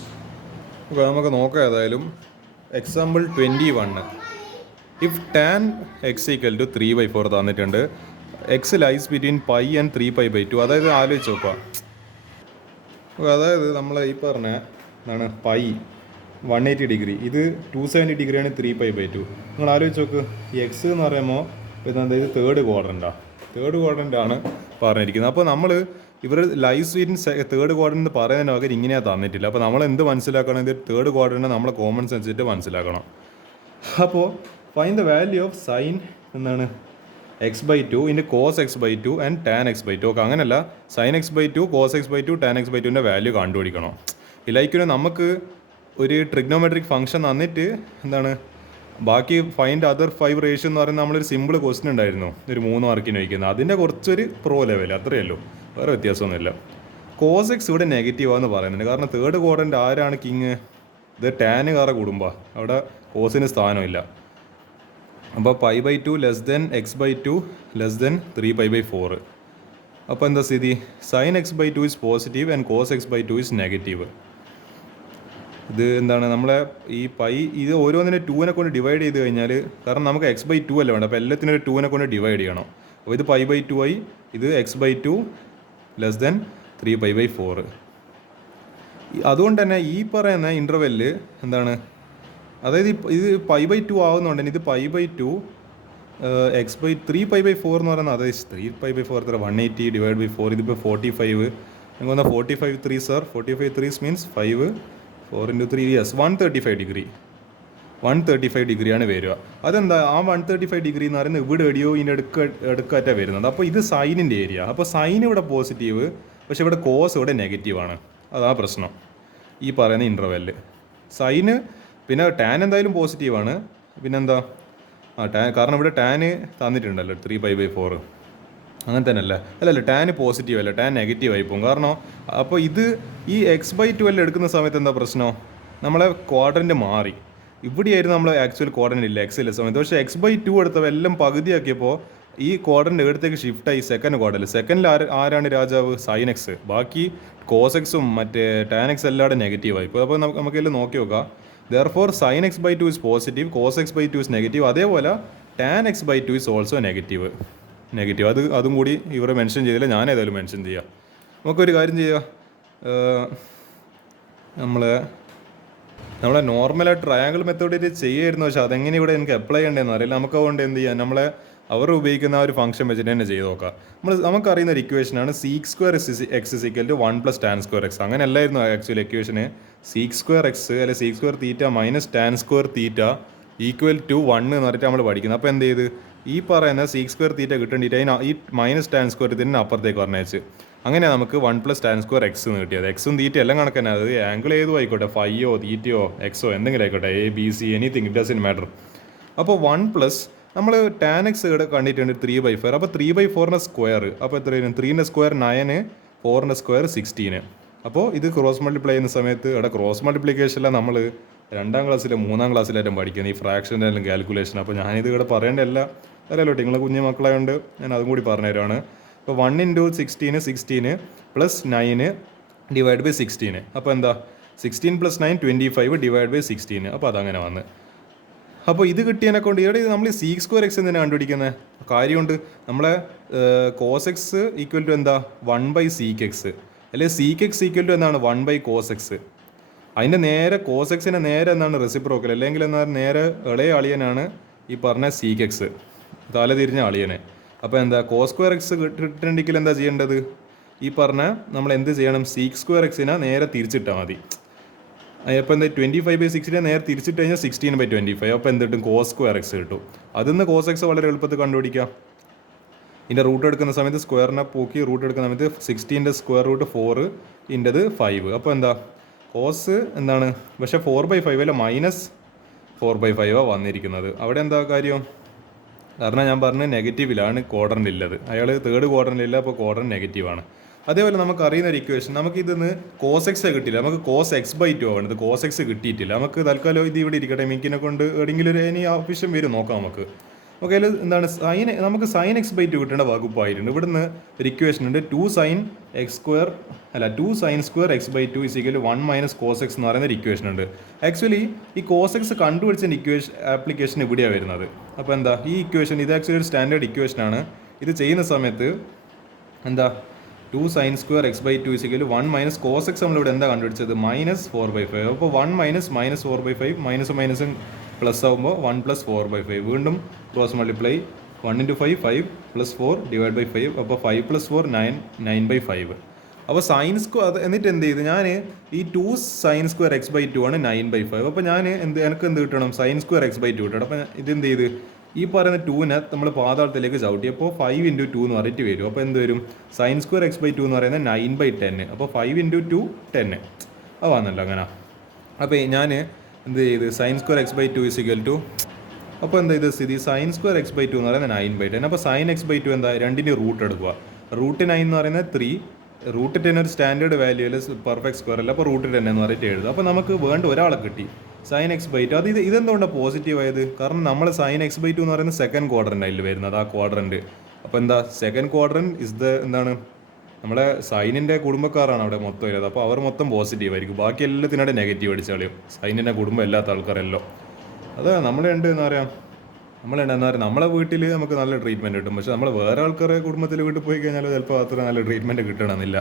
അപ്പോൾ നമുക്ക് നോക്കാം. ഏതായാലും എക്സാമ്പിൾ 21. ഇഫ് tan x = 3/4 തന്നിട്ടുണ്ട്, എക്സ് ലൈസ് ബിറ്റ്വീൻ π and 3π/2. അതായത് ആലോചിച്ച് നോക്കുക. അതായത് നമ്മൾ ഈ പറഞ്ഞ എന്താണ് π 180 ഡിഗ്രി, ഇത് 270 ഡിഗ്രിയാണ് 3π/2. നിങ്ങൾ ആലോചിച്ച് നോക്ക്. ഈ എക്സ് എന്ന് പറയുമ്പോൾ എന്താ ഇത് തേർഡ് ക്വാഡ്രൻ്റാണ് പറഞ്ഞിരിക്കുന്നത്. അപ്പോൾ നമ്മൾ ഇവർ ലൈസ് ബിറ്റ്വീൻ തേർഡ് ക്വാഡ്രൻ്റ് പറയുന്നതിന് പകരം ഇങ്ങനെയാണ് തന്നിട്ടില്ല. അപ്പോൾ നമ്മൾ എന്ത് മനസ്സിലാക്കണം? ഇത് തേർഡ് ക്വാഡ്രൻ്റ് നമ്മളെ കോമൺ സെൻസ് വെച്ചിട്ട് മനസ്സിലാക്കണം. അപ്പോൾ find the value of sine എന്താണ് x/2 ഇൻ്റെ cos x/2 and tan x/2. Okay, അങ്ങനെയല്ല, sin x/2 cos x/2 tan x/2ൻ്റെ വാല്യൂ കണ്ടുപിടിക്കണം. ലൈക്കിന് നമുക്ക് ഒരു ട്രിഗ്നോമെട്രിക് ഫംഗ്ഷൻ തന്നിട്ട് എന്താണ് ബാക്കി ഫൈൻഡ് അതർ 5 റേഷ്യോ എന്ന് പറയുന്നത് നമ്മളൊരു സിമ്പിൾ ക്വസ്റ്റ്യൻ ഉണ്ടായിരുന്നു, ഒരു 3 മാർക്കിന് വയ്ക്കുന്നത്. അതിൻ്റെ കുറച്ചൊരു പ്രോ ലെവൽ, അത്രയേ ഉള്ളൂ, വേറെ വ്യത്യാസമൊന്നുമില്ല. cos x ഇവിടെ നെഗറ്റീവാന്ന് പറയുന്നുണ്ട്. കാരണം തേർഡ് ക്വാഡ്രൻ്റ് ആരാണ് കിങ്? ഇത് ടാനുകാരുടെ കുടുംബമാണ്, അവിടെ കോസിന് സ്ഥാനമില്ല. അപ്പോൾ π/2 < x/2 < 3π/4. അപ്പോൾ എന്താ സ്ഥിതി? sin x/2 is positive and cos x/2 is negative. ഇത് എന്താണ് നമ്മളെ ഈ ഇത് ഓരോന്നിനെ 2നെ കൊണ്ട് ഡിവൈഡ് ചെയ്ത് കഴിഞ്ഞാൽ, കാരണം നമുക്ക് x/2 അല്ല വേണ്ട, അപ്പോൾ എല്ലാത്തിനും ഒരു 2നെ കൊണ്ട് ഡിവൈഡ് ചെയ്യണം. അപ്പോൾ ഇത് π/2 ആയി, ഇത് x/2 < 3π/4. അതുകൊണ്ട് തന്നെ ഈ പറയുന്ന ഇൻ്റർവെല്ലിൽ എന്താണ്, അതായത് ഇത് π/2 ആവുന്നുണ്ടെങ്കിൽ ഇത് π/2 3π/4 എന്ന് പറയുന്നത്, അതായത് 3π/4 180 / 4. ഇതിപ്പോൾ 45, എനിക്ക് തോന്നുന്ന 45 3 സാർ 45 3 മീൻസ് 5 4 × 3 യെസ് 135 ഡിഗ്രി. 135 ഡിഗ്രിയാണ് വരിക. അതെന്താ ആ 135 ഡിഗ്രി എന്ന് പറയുന്നത് ഇവിടെ എവിടെയോ ഇതിൻ്റെ അടുക്കാറ്റാണ് വരുന്നത്. അപ്പോൾ ഇത് സൈനിൻ്റെ ഏരിയ. അപ്പോൾ സൈൻ ഇവിടെ പോസിറ്റീവ്, പക്ഷേ ഇവിടെ കോസ് ഇവിടെ നെഗറ്റീവാണ്. അതാ പ്രശ്നം ഈ പറയുന്ന ഇൻ്റർവെല്ലിൽ. സൈന് പിന്നെ ടാൻ എന്തായാലും പോസിറ്റീവാണ്. പിന്നെന്താ ടാൻ, കാരണം ഇവിടെ ടാന് തന്നിട്ടുണ്ടല്ലോ 3π/4. അങ്ങനെ തന്നെ അല്ലല്ലോ, ടാന് പോസിറ്റീവ് അല്ല, ടാൻ നെഗറ്റീവ് ആയി പോകും. കാരണം അപ്പോൾ ഇത് ഈ x/2 എല്ലാം എടുക്കുന്ന സമയത്ത് എന്താ പ്രശ്നം? നമ്മളെ ക്വാഡ്രൻ്റ് മാറി. ഇവിടെയായിരുന്നു നമ്മൾ ആക്ച്വൽ ക്വാഡ്രൻ്റ് ഇല്ല എക്സിലെ സമയത്ത്. പക്ഷേ x/2 എടുത്തപ്പോൾ എല്ലാം പകുതിയാക്കിയപ്പോൾ ഈ ക്വാഡ്രൻ്റ് എടുത്തേക്ക് ഷിഫ്റ്റായി സെക്കൻഡ് ക്വാഡ്രൻ്റ്. സെക്കൻഡിൽ ആരാണ് രാജാവ്? Sign X. ബാക്കി കോസ് എക്സും മറ്റേ ടാൻ എക്സ് എല്ലാവരും നെഗറ്റീവായി. അപ്പോൾ നമുക്കെല്ലാം നോക്കി നോക്കാം. Therefore sin x/2 is positive, cos x/2 is negative. അതേപോലെ tan x/2 is also negative. അതും കൂടി ഇവർ മെൻഷൻ ചെയ്തില്ല, ഞാൻ ഏതായാലും മെൻഷൻ ചെയ്യാം. നമുക്കൊരു കാര്യം ചെയ്യാം, നമ്മളെ നോർമലായിട്ട് ട്രയാങ്കിൾ മെത്തേഡ് ചെയ്യായിരുന്നു. പക്ഷേ അതെങ്ങനെ ഇവിടെ എനിക്ക് അപ്ലൈ ചെയ്യേണ്ടതെന്ന് അറിയില്ല. നമുക്ക് അതുകൊണ്ട് എന്ത് ചെയ്യാം, അവർ ഉപയോഗിക്കുന്ന ആ ഒരു ഫംഗ്ഷൻ വെച്ചിട്ട് തന്നെ ചെയ്ത് നോക്കാം. നമുക്കറിയുന്ന ഒരു ഇക്വേഷനാണ് sec² x = 1 + tan² x. അങ്ങനെ അല്ലായിരുന്നു ആക്ച്വലി ഇക്വേഷന്. sec² x അല്ലെ sec² θ - tan² θ = 1 എന്ന് പറഞ്ഞിട്ട് നമ്മൾ പഠിക്കുന്നത്. അപ്പോൾ എന്ത് ചെയ്ത് ഈ പറയുന്ന sec² θ കിട്ടേണ്ടിയിട്ട് അതിന് ഈ -tan² ഇതിന് അപ്പുറത്തേക്ക് പറഞ്ഞേച്ച്, അങ്ങനെ നമുക്ക് 1 + tan² x എന്ന് കിട്ടിയത്. എക്സും തീറ്റ എല്ലാം കണക്കന്നെ, അത് ആംഗിൾ ഏതും ആയിക്കോട്ടെ, ഫൈയോ തീറ്റയോ എക്സോ എന്തെങ്കിലും ആയിക്കോട്ടെ, ABC anything, it doesn't matter. അപ്പോൾ 1 + നമ്മൾ tan x ഇവിടെ കണ്ടിട്ടുണ്ട് 3/4. അപ്പോൾ 3/4ൻ്റെ സ്ക്വയർ, അപ്പോൾ എത്രയാണ്? 3ൻ്റെ സ്ക്വയർ 9, 4ൻ്റെ സ്ക്വയർ 16. അപ്പോൾ ഇത് ക്രോസ് മൾട്ടിപ്ലൈ ചെയ്യുന്ന സമയത്ത് ഇവിടെ ക്രോസ് മൾട്ടിപ്ലിക്കേഷനിലാണ് നമ്മൾ 2ാം ക്ലാസ്സിലും 3ാം ക്ലാസ്സിലായിട്ടും പഠിക്കുന്നത്, ഈ ഫ്രാക്ഷൻ്റെ എല്ലാം കാൽക്കുലേഷൻ. അപ്പോൾ ഞാനിത് ഇവിടെ പറയേണ്ടതല്ല, അറിയാലോ, നിങ്ങൾ കുഞ്ഞു മക്കളായതുകൊണ്ട് ഞാൻ അതും കൂടി പറഞ്ഞുതരാണ്. അപ്പോൾ 1 × 16 16 + 9 / 16. അപ്പോൾ എന്താ 16 + 9 25 / 16. അപ്പോൾ അതങ്ങനെ വന്ന്. അപ്പോൾ ഇത് കിട്ടിയതിനെ കൊണ്ട് ഇവിടെ നമ്മൾ sec² x എന്തിനാണ് കണ്ടുപിടിക്കുന്നത്? കാര്യമുണ്ട്. നമ്മളെ cos x = എന്താ 1/sec x. അല്ലെങ്കിൽ സീക്ക് എക്സ് ഈക്വൽ ടു എന്താണ് 1/cos x. അതിൻ്റെ നേരെ കോസ് എക്സിൻ്റെ നേരെ എന്താണ് റെസിപ്രോക്കൽ, അല്ലെങ്കിൽ എന്നാൽ നേരെ ഇളയ അളിയനാണ് ഈ പറഞ്ഞ സീക്ക് എക്സ്, തലതിരിഞ്ഞ അളിയനെ. അപ്പോൾ എന്താ cos²x കിട്ടണമെങ്കിൽ എന്താ ചെയ്യേണ്ടത്? ഈ പറഞ്ഞ നമ്മൾ എന്ത് ചെയ്യണം? sec²x നേരെ തിരിച്ചിട്ടാൽ മതി. അപ്പോൾ എന്താ 25/60 നേരെ തിരിച്ചിട്ട് കഴിഞ്ഞാൽ 16/25. അപ്പോൾ എന്ത് കിട്ടും? cos²x കിട്ടും. അതിന്ന് cos x വളരെ എളുപ്പത്തിൽ കണ്ടുപിടിക്കാം. ഇതിൻ്റെ റൂട്ട് എടുക്കുന്ന സമയത്ത് സ്ക്വയറിനെ പോക്കി റൂട്ട് എടുക്കുന്ന സമയത്ത് 16ൻ്റെ സ്ക്വയർ റൂട്ട് 4 ഇൻ്റെത് 5. അപ്പോൾ എന്താ കോസ് എന്താണ്? പക്ഷേ 4/5 അല്ല, -4/5 വന്നിരിക്കുന്നത്. അവിടെ എന്താ കാര്യം? കാരണം ഞാൻ പറഞ്ഞത് നെഗറ്റീവിലാണ് ക്വാഡ്രൻ്റ് ഉള്ളത്. അയാൾ തേർഡ് ക്വാഡ്രൻ്റില്ല, അപ്പോൾ ക്വാഡ്രൻ്റ് നെഗറ്റീവാണ്. അതേപോലെ നമുക്ക് അറിയുന്ന ഒരു ഇക്വേഷൻ, നമുക്ക് ഇതിന്ന് cos x കിട്ടില്ല, നമുക്ക് cos x/2 ആവേണ്ടത്. cos x കിട്ടിയിട്ടില്ല. നമുക്ക് തൽക്കാലം ഇത് ഇവിടെ ഇരിക്കട്ടെ, മിക്കിനെ കൊണ്ട് എവിടെയെങ്കിലും ഒരു ഇനി ആവശ്യം വരും നോക്കാം നമുക്ക്. ഓക്കെ, അതിൽ എന്താണ് നമുക്ക് sin x/2 കിട്ടേണ്ട വകുപ്പായിട്ടുണ്ട്. ഇവിടുന്ന് ഒരു ഇക്വേഷൻ ഉണ്ട്, 2 sin square x/2 = 1 - cos x എന്ന് പറയുന്ന ഒരു ഇക്വേഷൻ ഉണ്ട്. ആക്ച്വലി ഈ cos x കണ്ടുപിടിച്ച ആപ്ലിക്കേഷൻ ഇവിടെയാണ് വരുന്നത്. അപ്പോൾ എന്താ ഈ ഇക്വേഷൻ, ഇത് ആക്ച്വലി ഒരു സ്റ്റാൻഡേർഡ് ഇക്വേഷനാണ്. ഇത് ചെയ്യുന്ന സമയത്ത് എന്താ 2 sin square x/2 = 1 - cos x നമ്മളിവിടെ എന്താ കണ്ടുപിടിച്ചത്? -4/5. അപ്പോൾ 1 - -4/5 മൈനസ് മൈനസും പ്ലസ് ആകുമ്പോൾ 1 + 4/5. വീണ്ടും ക്രോസ് മൾട്ടിപ്ലൈ 1 × 5 5 + 4 / 5. അപ്പോൾ 5 + 4 9 9/5. അപ്പോൾ അത് എന്നിട്ട് എന്ത് ചെയ്ത് ഞാൻ ഈ 2 sin square x/2 ആണ് 9/5. അപ്പോൾ ഞാൻ എനിക്ക് എന്ത് കിട്ടണം? sin square x/2 കിട്ടണം. അപ്പോൾ ഇതെന്ത് ചെയ്ത് ഈ പറയുന്ന 2നെ നമ്മൾ പാതാളത്തിലേക്ക് ചവിട്ടിയപ്പോൾ 5 × 2 എന്ന് പറഞ്ഞിട്ട് വരും. അപ്പോൾ എന്ത് വരും? sin square x/2 എന്ന് പറയുന്നത് 9/10. അപ്പോൾ 5 × 2 10. അത് വന്നല്ലോ അങ്ങനെ. അപ്പോൾ ഞാൻ എന്ത് ചെയ്ത് sin square x/2 = അപ്പോൾ എന്താ ഇത് സ്ഥിതി? sin square x/2 എന്ന് പറയുന്നത് 9/10. അപ്പോൾ sin x/2 എന്താ? 2ൻ്റെ റൂട്ട് എടുക്കുക. റൂട്ട് 9 എന്ന് പറയുന്നത് 3, റൂട്ട് 10 ഒരു സ്റ്റാൻഡേർഡ് വാല്യൂ അല്ല, പെർഫെക്റ്റ് സ്ക്വയർ അല്ല. അപ്പോൾ റൂട്ട് 10 എന്ന് പറഞ്ഞിട്ട് എഴുതുക. അപ്പോൾ നമുക്ക് വേണ്ട ഒരാളെ കിട്ടി sin x/2. അത് ഇതെന്തുകൊണ്ടാണ് പോസിറ്റീവ് ആയത്? കാരണം നമ്മൾ sin x/2 എന്ന് പറയുന്നത് സെക്കൻഡ് ക്വാഡ്രൻ്റ് അതിൽ വരുന്നത്, ആ ക്വാഡ്രൻറ്റ്. അപ്പോൾ എന്താ സെക്കൻഡ് ക്വാഡ്രൻറ്റ് എന്താണ് നമ്മളെ സൈനിൻ്റെ കുടുംബക്കാരാണ് അവിടെ മൊത്തം വരുന്നത്. അപ്പോൾ അവർ മൊത്തം പോസിറ്റീവ് ആയിരിക്കും, ബാക്കി എല്ലാത്തിനായിട്ട് നെഗറ്റീവ് അടിച്ച് കളയും. സൈനിൻ്റെ കുടുംബം അല്ലാത്ത ആൾക്കാരല്ലോ. അത് നമ്മളുണ്ട് എന്താ പറയുക, നമ്മളെ വീട്ടിൽ നമുക്ക് നല്ല ട്രീറ്റ്മെൻറ്റ് കിട്ടും. പക്ഷേ നമ്മൾ വേറെ ആൾക്കാരെ കുടുംബത്തിൽ വീട്ടിൽ പോയി കഴിഞ്ഞാൽ ചിലപ്പോൾ അത്ര നല്ല ട്രീറ്റ്മെൻറ്റ് കിട്ടണമെന്നില്ല,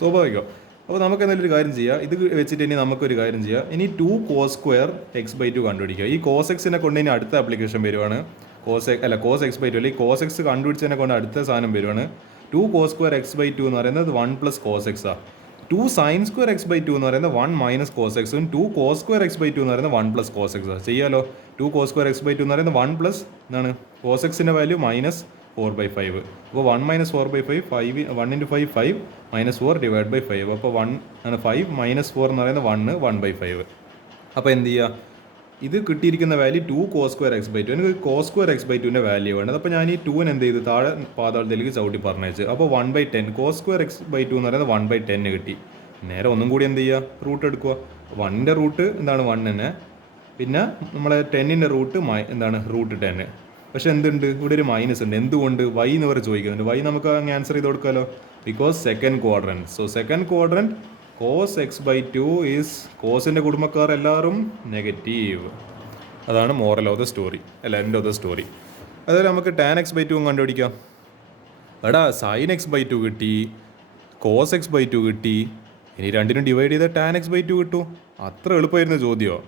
സ്വാഭാവികം. അപ്പോൾ നമുക്ക് എന്തെങ്കിലും ഒരു കാര്യം ചെയ്യാം, ഇത് വെച്ചിട്ട് ഇനി നമുക്കൊരു കാര്യം ചെയ്യാം. ഇനി 2 cos² x/2 കണ്ടുപിടിക്കുക. ഈ cos x കൊണ്ട് ഇനി അടുത്ത ആപ്ലിക്കേഷൻ വരുവാണ്. cos x/2 അല്ലെങ്കിൽ cos x കണ്ടുപിടിച്ചതിനെ കൊണ്ട് അടുത്ത സാധനം വരുവാണ്. 2 cos² x/2 എന്ന് പറയുന്നത് 1 + cos x ആണ്. 2 sin square x/2 എന്ന് പറയുന്നത് 1 - cos x, 2 cos² x/2 എന്ന് പറയുന്നത് 1 + cos x ആണ്. ചെയ്യാലോ. 2 cos² x/2 എന്ന് പറയുന്നത് 1 പ്ലസ് എന്താണ് cos x-ൻ്റെ വാല്യൂ -4/5. അപ്പോൾ 1 - 4/5 5 1 × 5 5 -4 / 5. അപ്പോൾ 1 ആണ് 5 - 4 എന്ന് പറയുന്നത് 1 1/5. അപ്പോൾ എന്ത് ചെയ്യുക? ഇത് കിട്ടിയിരിക്കുന്ന വാല്യൂ 2 cos² x/2. എനിക്ക് cos² x/2ൻ്റെ വാല്യൂ വേണ്ടത്. അപ്പോൾ ഞാൻ ഈ 2നെ എന്ത് ചെയ്ത് താഴെ പാതാളത്തിലേക്ക് ചവിട്ടി പറഞ്ഞയച്ച്. അപ്പോൾ 1/10 cos² x/2 എന്ന് പറയുന്നത് 1/10 കിട്ടി. നേരെ ഒന്നും കൂടി എന്ത് ചെയ്യുക? റൂട്ട് എടുക്കുക. 1ൻ്റെ റൂട്ട് എന്താണ് 1 തന്നെ, പിന്നെ നമ്മളെ 10ൻ്റെ റൂട്ട് എന്താണ് റൂട്ട് 10. പക്ഷെ എന്തുണ്ട്? ഇവിടെ ഒരു മൈനസ് ഉണ്ട്. എന്തുകൊണ്ട്? y എന്ന് പറഞ്ഞ് ചോദിക്കുന്നുണ്ട്. y നമുക്ക് അങ്ങ് ആൻസർ ചെയ്ത് കൊടുക്കാമല്ലോ. Because second quadrant. So second quadrant cos x/2 is കോസിൻ്റെ കുടുംബക്കാർ എല്ലാവരും നെഗറ്റീവ്. അതാണ് മോറൽ ഓഫ് ദ സ്റ്റോറി, അല്ല എൻഡ് ഓഫ് ദ സ്റ്റോറി. അതുപോലെ നമുക്ക് tan x/2 കണ്ടുപിടിക്കാം. എടാ sin x/2 കിട്ടി, cos x/2 കിട്ടി, ഇനി രണ്ടിനും ഡിവൈഡ് ചെയ്താൽ tan x/2 കിട്ടും. അത്ര എളുപ്പമായിരുന്ന ചോദ്യമോ?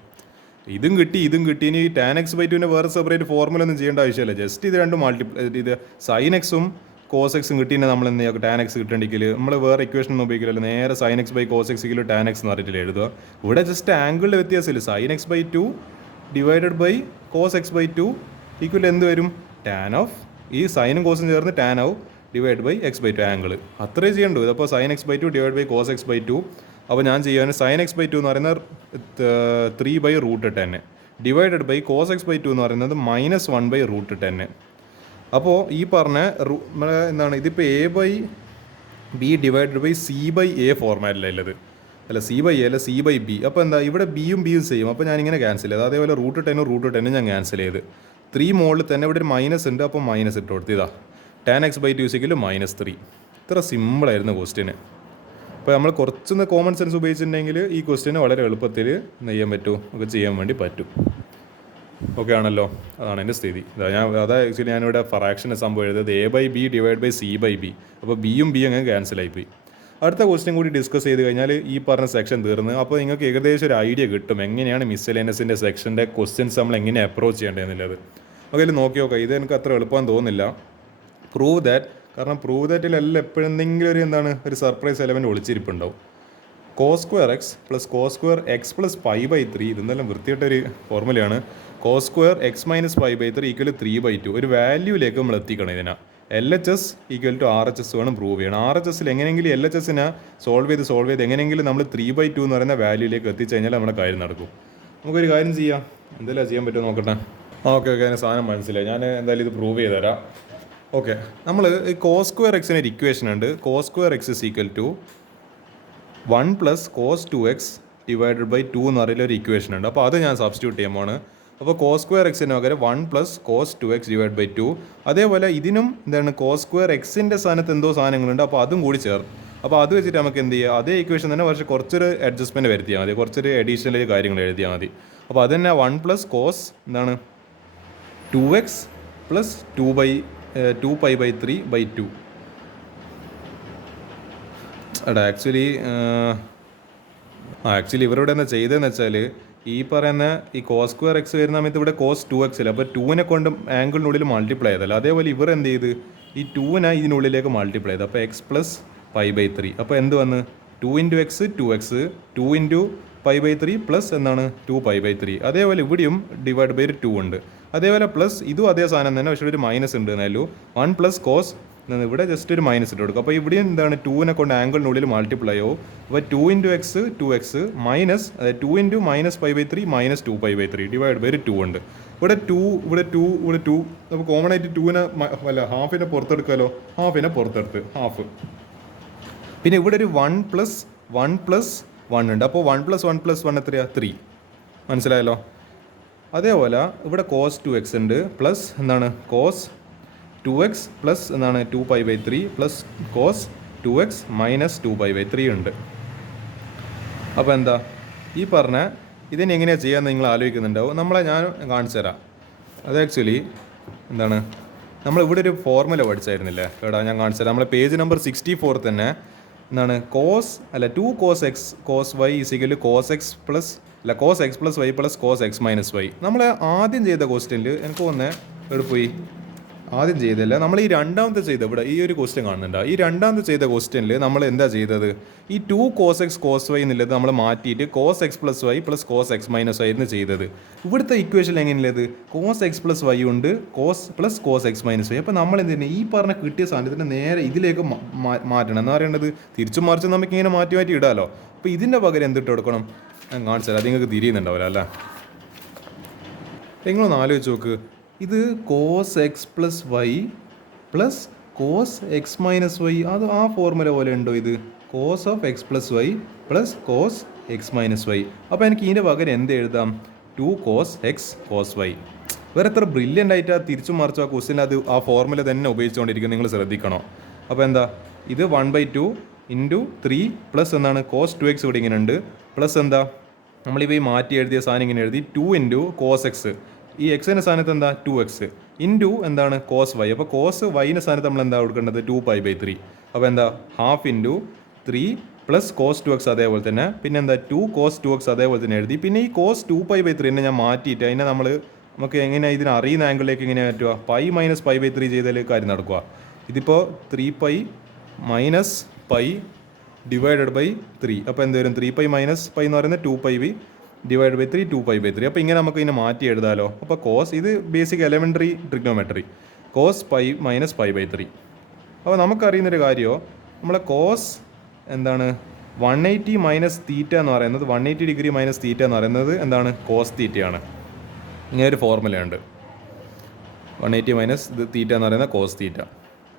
ഇതും കിട്ടി ഇനി tan x/2ൻ്റെ വേറെ സെപ്പറേറ്റ് ഫോർമുല ഒന്നും ചെയ്യേണ്ട ആവശ്യമില്ല. ജസ്റ്റ് ഇത് രണ്ടും ഇത് sin x-ഉം cos x-ഉം കിട്ടിയിട്ട് നമ്മൾ എന്ത് ചെയ്യുക? tan x കിട്ടണമെങ്കിൽ നമ്മൾ വേറെ ഇക്വേഷൻ ഒന്നും ഉപയോഗിക്കില്ലല്ലോ. നേരെ sin x/cos x = tan x എന്ന് പറഞ്ഞിട്ട് എഴുതുക. ഇവിടെ ജസ്റ്റ് ആംഗിളിൻ്റെ വ്യത്യാസമില്ല. sin x/2 / cos x/2 = എന്ത് വരും? tan ഓഫ് ഈ സൈനും കോസും ചേർന്ന് tan ആവും / x/2 ആംഗിൾ. അത്രേ ചെയ്യേണ്ടൂ. അപ്പോൾ sin x/2 / cos x/2. അപ്പോൾ ഞാൻ ചെയ്യാൻ sin x/2 എന്ന് പറയുന്നത് 3/√10 / cos x/2 എന്ന് പറയുന്നത് -1/√10. അപ്പോൾ ഈ പറഞ്ഞ എന്താണ് ഇതിപ്പോൾ a/b / c/a ഫോർമാറ്റിലുള്ളത്, അല്ല c/a അല്ല c/b. അപ്പോൾ എന്താ ഇവിടെ ബിയും ചെയ്യും. അപ്പോൾ ഞാനിങ്ങനെ ക്യാൻസൽ ചെയ്ത്, അതേപോലെ √10 ഞാൻ ക്യാൻസൽ ചെയ്ത് 3 മുകളിൽ തന്നെ ഇവിടെ ഒരു മൈനസ് ഉണ്ട്. അപ്പോൾ മൈനസ് ഇട്ട് കൊടുത്ത് ഇതാ tan x/2 = -3. ഇത്ര സിമ്പിളായിരുന്നു ക്വസ്റ്റ്യന്. അപ്പോൾ നമ്മൾ കുറച്ചൊന്ന് കോമൺ സെൻസ് ഉപയോഗിച്ചിട്ടുണ്ടെങ്കിൽ ഈ ക്വസ്റ്റ്യന് വളരെ എളുപ്പത്തിൽ ചെയ്യാൻ പറ്റും, ഒക്കെ ചെയ്യാൻ വേണ്ടി പറ്റും. ഓക്കെ ആണല്ലോ. അതാണ് എൻ്റെ സ്ഥിതി. ആക്ച്വലി ഞാനിവിടെ ഫ്രാക്ഷൻ്റെ സംഭവം എഴുതുന്നത് a/b / c/b. അപ്പോൾ ബിയും അങ്ങനെ ക്യാൻസൽ ആയിപ്പോയി. അടുത്ത ക്വസ്റ്റ്യൻ കൂടി ഡിസ്കസ് ചെയ്ത് കഴിഞ്ഞാൽ ഈ പറഞ്ഞ സെക്ഷൻ തീർന്ന്. അപ്പോൾ നിങ്ങൾക്ക് ഏകദേശം ഒരു ഐഡിയ കിട്ടും എങ്ങനെയാണ് മിസ്സലേനിയസിൻ്റെ സെക്ഷൻ്റെ ക്വസ്റ്റ്യൻസ് നമ്മൾ എങ്ങനെ അപ്രോച്ച് ചെയ്യേണ്ടതെന്നുള്ളത്. അപ്പോൾ ഇതിൽ നോക്കി നോക്കാം. ഇത് എനിക്ക് അത്ര എളുപ്പം തോന്നുന്നില്ല. പ്രൂവ് ദാറ്റ്, കാരണം പ്രൂവ് ദാറ്റിലെല്ലാം എപ്പോഴും എന്തെങ്കിലും ഒരു സർപ്രൈസ് എലമെൻറ്റ് ഒളിച്ചിരിപ്പുണ്ടാവും. Cos square x plus cos square x plus 5/3, ഇതെന്തെല്ലാം വൃത്തിയിട്ടൊരു ഫോർമുലയാണ്. Cos square x minus 5/3 equal 3/2. ഒരു വാല്യൂവിലേക്ക് നമ്മൾ എത്തിക്കണം. ഇതിനാ LHS ഈക്വൽ ടു RHS വേണം പ്രൂവ് ചെയ്യണം. RHSൽ എങ്ങനെയെങ്കിലും LHSനെ സോൾവ് ചെയ്ത് എങ്ങനെയെങ്കിലും നമ്മൾ 3/2 എന്ന് പറയുന്ന വാല്യൂയിലേക്ക് എത്തിച്ചു കഴിഞ്ഞാൽ നമ്മുടെ കാര്യം നടക്കും. നമുക്കൊരു കാര്യം ചെയ്യാം, എന്തെല്ലാം ചെയ്യാൻ പറ്റുമോ നോക്കട്ടെ. ഓക്കെ അതിന് സാധനം മനസ്സിലായി. ഞാൻ എന്തായാലും ഇത് പ്രൂവ് ചെയ്ത് തരാം. ഓക്കെ, നമ്മൾ ഈ കോസ് സ്ക്വയർ എക്സിന് ഒരു ഇക്വേഷൻ ഉണ്ട്. Cos square x is equal to 1 plus cos 2x divided by 2 എന്ന് പറയുന്ന ഒരു ഇക്വേഷൻ ഉണ്ട്. അപ്പോൾ അത് ഞാൻ സബ്സ്റ്റിറ്റ്യൂട്ട് ചെയ്യുമ്പോൾ, അപ്പോൾ കോസ് സ്ക്വയർ എക്സിന് പകരം 1 plus cos 2x divide by 2. അതേപോലെ ഇതിനും കോസ് സ്ക്വയർ എക്സിൻ്റെ സ്ഥാനത്ത് എന്തോ സാധനങ്ങളുണ്ട്, അപ്പോൾ അതും കൂടി ചേർത്ത്. അപ്പോൾ അത് വെച്ചിട്ട് നമുക്ക് എന്ത് ചെയ്യുക, അതേ ഇക്വേഷൻ തന്നെ പക്ഷേ കുറച്ചൊരു അഡ്ജസ്റ്റ്മെൻറ്റ് വരുത്തിയാൽ മതി, കുറച്ചൊരു അഡീഷണൽ കാര്യങ്ങൾ എഴുതിയാൽ മതി. അപ്പോൾ അത് തന്നെ 1 plus cos 2x plus 2π/3/2. Actually ഇവരോട് എന്താ ചെയ്തതെന്ന് വെച്ചാൽ, ഈ പറയുന്ന ഈ കോസ് സ്ക്വയർ എക്സ് വരുന്ന സമയത്ത് ഇവിടെ കോസ് 2x അല്ല, അപ്പോൾ 2നെ കൊണ്ട് ആംഗിളിനുള്ളിൽ മൾട്ടിപ്ലൈ ചെയ്തല്ലോ. അതേപോലെ ഇവർ എന്ത് ചെയ്ത് ഈ 2നെ ഇതിനുള്ളിലേക്ക് മൾട്ടിപ്ലൈ ചെയ്ത്, അപ്പോൾ എക്സ് പ്ലസ് 5/3. അപ്പോൾ എന്ത് വന്ന് 2 × x 2x, 2 × π/3 പ്ലസ് 2π/3. അതേപോലെ ഇവിടെയും ഡിവൈഡ് ബൈ 2 ഉണ്ട്. അതേപോലെ പ്ലസ് ഇതും അതേ സാധനം തന്നെ, പക്ഷേ ഒരു മൈനസ് ഉണ്ട് എന്നാലും 1 പ്ലസ് കോസ്, ഇവിടെ ജസ്റ്റ് ഒരു മൈനസ് ഇട്ട് കൊടുക്കും. അപ്പോൾ ഇവിടെ 2നെ കൊണ്ട് ആംഗിളിനുള്ളിൽ മൾട്ടിപ്ലൈ ആവും. അപ്പോൾ 2 × x 2x minus 2 × -π/3 minus 2π/3 divide by 2 ഉണ്ട്. ഇവിടെ 2 നമുക്ക് കോമൺ ആയിട്ട് 2നെ ഹാഫിനെ പുറത്തെടുക്കാമല്ലോ. ഹാഫിനെ പുറത്തെടുത്ത് ഹാഫ്. പിന്നെ ഇവിടെ ഒരു 1 പ്ലസ് 1 ഉണ്ട്. അപ്പോൾ 1 + 1 + 1 എത്രയാണ്? 3. മനസ്സിലായല്ലോ. അതേപോലെ ഇവിടെ കോസ് 2x ഉണ്ട് plus cos 2x plus 2π/3 plus cos 2x minus 2π/3 ഉണ്ട്. അപ്പോൾ എന്താ ഈ പറഞ്ഞ ഇതിനെ എങ്ങനെയാണ് ചെയ്യാമെന്ന് നിങ്ങൾ ആലോചിക്കുന്നുണ്ടാവും. ഞാൻ കാണിച്ചു തരാം. അത് ആക്ച്വലി നമ്മളിവിടെ ഒരു ഫോർമുല പഠിച്ചായിരുന്നില്ലേ ഞാൻ കാണിച്ചു തരാം. നമ്മളെ പേജ് നമ്പർ 64 തന്നെ cos 2 cos x cos y = cos x plus cos x plus y plus cos x minus y. നമ്മൾ ആദ്യം ചെയ്ത ക്വസ്റ്റ്യനിൽ എനിക്ക് തോന്നുന്നത് എവിടെ പോയി, ആദ്യം ചെയ്തല്ല, നമ്മൾ ഈ രണ്ടാമത്തെ ചെയ്ത ഇവിടെ ഈ ഒരു ക്വസ്റ്റ്യൻ കാണുന്നുണ്ട്. ഈ രണ്ടാമത്തെ ചെയ്ത ക്വസ്റ്റ്യനിൽ നമ്മൾ എന്താ ചെയ്തത്, ഈ 2 cos x cos y എന്നുള്ളത് നമ്മൾ മാറ്റിയിട്ട് cos x plus y plus cos x minus y എന്ന് ചെയ്തത്. ഇവിടുത്തെ ഇക്വേഷൻ എങ്ങനെയുള്ളത്, cos x പ്ലസ് y ഉണ്ട് plus cos x minus y. അപ്പോൾ നമ്മൾ എന്തിനാണ് ഈ പറഞ്ഞ കിട്ടിയ സാധനത്തിന് നേരെ ഇതിലേക്ക് മാറ്റണം എന്ന് പറയുന്നത്. തിരിച്ചും മറിച്ചും നമുക്ക് ഇങ്ങനെ മാറ്റി ഇടാമല്ലോ. അപ്പോൾ ഇതിൻ്റെ പകരം എന്തിട്ട് കൊടുക്കണം ഞാൻ കാണിച്ചാൽ അത് നിങ്ങൾക്ക് തിരിയുന്നുണ്ടാവില്ല അല്ലേ. നിങ്ങളൊന്ന് ആലോചിച്ച് നോക്ക്, ഇത് cos x plus y plus cos x minus y, അത് ആ ഫോർമുല പോലെ ഉണ്ടോ? ഇത് cos of x plus y plus cos x minus y. അപ്പോൾ എനിക്ക് ഇതിൻ്റെ പകരം എന്ത് എഴുതാം, 2 cos x cos y. വേറെ എത്ര ബ്രില്യൻ്റ് ആയിട്ട് ആ തിരിച്ചും മറിച്ചും ആ ക്വസ്റ്റ്യൻ അത് ആ ഫോർമുല തന്നെ ഉപയോഗിച്ചുകൊണ്ടിരിക്കും, നിങ്ങൾ ശ്രദ്ധിക്കണോ. അപ്പോൾ എന്താ ഇത് 1/2 × 3 പ്ലസ് cos 2x ഇവിടെ ഇങ്ങനെ ഉണ്ട് പ്ലസ് നമ്മളിപ്പോൾ ഈ മാറ്റി എഴുതിയ സാധനം ഇങ്ങനെ എഴുതി 2 × cos x, ഈ എക്സിൻ്റെ സ്ഥാനത്ത് 2x ഇൻറ്റു cos y. അപ്പോൾ cos yൻ്റെ സ്ഥാനത്ത് നമ്മൾ കൊടുക്കേണ്ടത് 2π/3. അപ്പോൾ ½ × 3 പ്ലസ് cos 2x അതേപോലെ തന്നെ, പിന്നെ 2 cos 2x അതേപോലെ തന്നെ എഴുതി. പിന്നെ ഈ cos 2π/3 ഞാൻ മാറ്റിയിട്ട് അതിനെ നമുക്ക് എങ്ങനെ ഇതിന് അറിയുന്ന ആംഗിളിലേക്ക് എങ്ങനെ പറ്റുക, π - π/3 ചെയ്താൽ കാര്യം നടക്കുക. ഇതിപ്പോൾ 3π - π ഡിവൈഡഡ് ബൈ 3. അപ്പോൾ എന്ത് വരും, 3π - π എന്ന് പറയുന്നത് 2πv ഡിവൈഡ് ബൈ 3 2π/3. അപ്പോൾ ഇങ്ങനെ നമുക്ക് ഇതിനെ മാറ്റി എഴുതാമല്ലോ. അപ്പോൾ കോസ്, ഇത് ബേസിക് എലമെൻ്ററി ട്രിഗ്നോമെട്രി, കോസ് π - π/3. അപ്പോൾ നമുക്കറിയുന്നൊരു കാര്യമോ, നമ്മളെ കോസ് 180 മൈനസ് തീറ്റ എന്ന് പറയുന്നത് 180 ഡിഗ്രി മൈനസ് തീറ്റ എന്ന് പറയുന്നത് കോസ് തീറ്റയാണ്. ഇങ്ങനൊരു ഫോർമുലയുണ്ട്, 180 മൈനസ് ഇത് തീറ്റ എന്ന് പറയുന്നത് കോസ് തീറ്റ.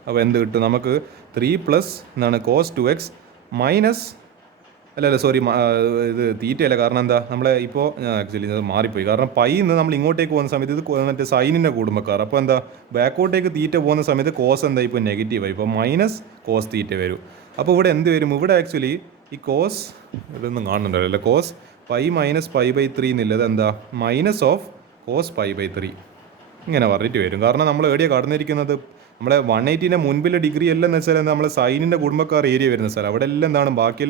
അപ്പോൾ എന്ത് കിട്ടും നമുക്ക്, 3 plus cos 2x minus sorry ഇത് തീറ്റയല്ല, കാരണം നമ്മളെ ഇപ്പോൾ ആക്ച്വലി മാറിപ്പോയി. കാരണം പൈ നിന്ന് നമ്മൾ ഇങ്ങോട്ടേക്ക് പോകുന്ന സമയത്ത് ഇത് മറ്റേ സൈനിൻ്റെ കുടുംബക്കാർ. അപ്പോൾ ബാക്കോട്ടേക്ക് തീറ്റ പോകുന്ന സമയത്ത് കോസ് ഇപ്പോൾ നെഗറ്റീവായി, ഇപ്പോൾ മൈനസ് കോസ് തീറ്റ വരും. അപ്പോൾ ഇവിടെ എന്ത് വരും, ഇവിടെ ആക്ച്വലി ഈ കോസ് ഇതൊന്നും കാണുന്നുണ്ടല്ലോ അല്ലേ, കോസ് π - π/3 എന്നുള്ളത് മൈനസ് ഓഫ് കോസ് π/3 ഇങ്ങനെ പറഞ്ഞിട്ട് വരും. കാരണം നമ്മൾ എവിടെയാണ് കടന്നിരിക്കുന്നത്, നമ്മളെ 180ൻ്റെ മുൻപിലെ ഡിഗ്രി എല്ലാം എന്ന് വെച്ചാൽ നമ്മളെ സൈനിൻ്റെ കുടുംബക്കാർ ഏരിയ വരുന്ന സ്ഥലം അവിടെ എല്ലാം എന്താണ് ബാക്കി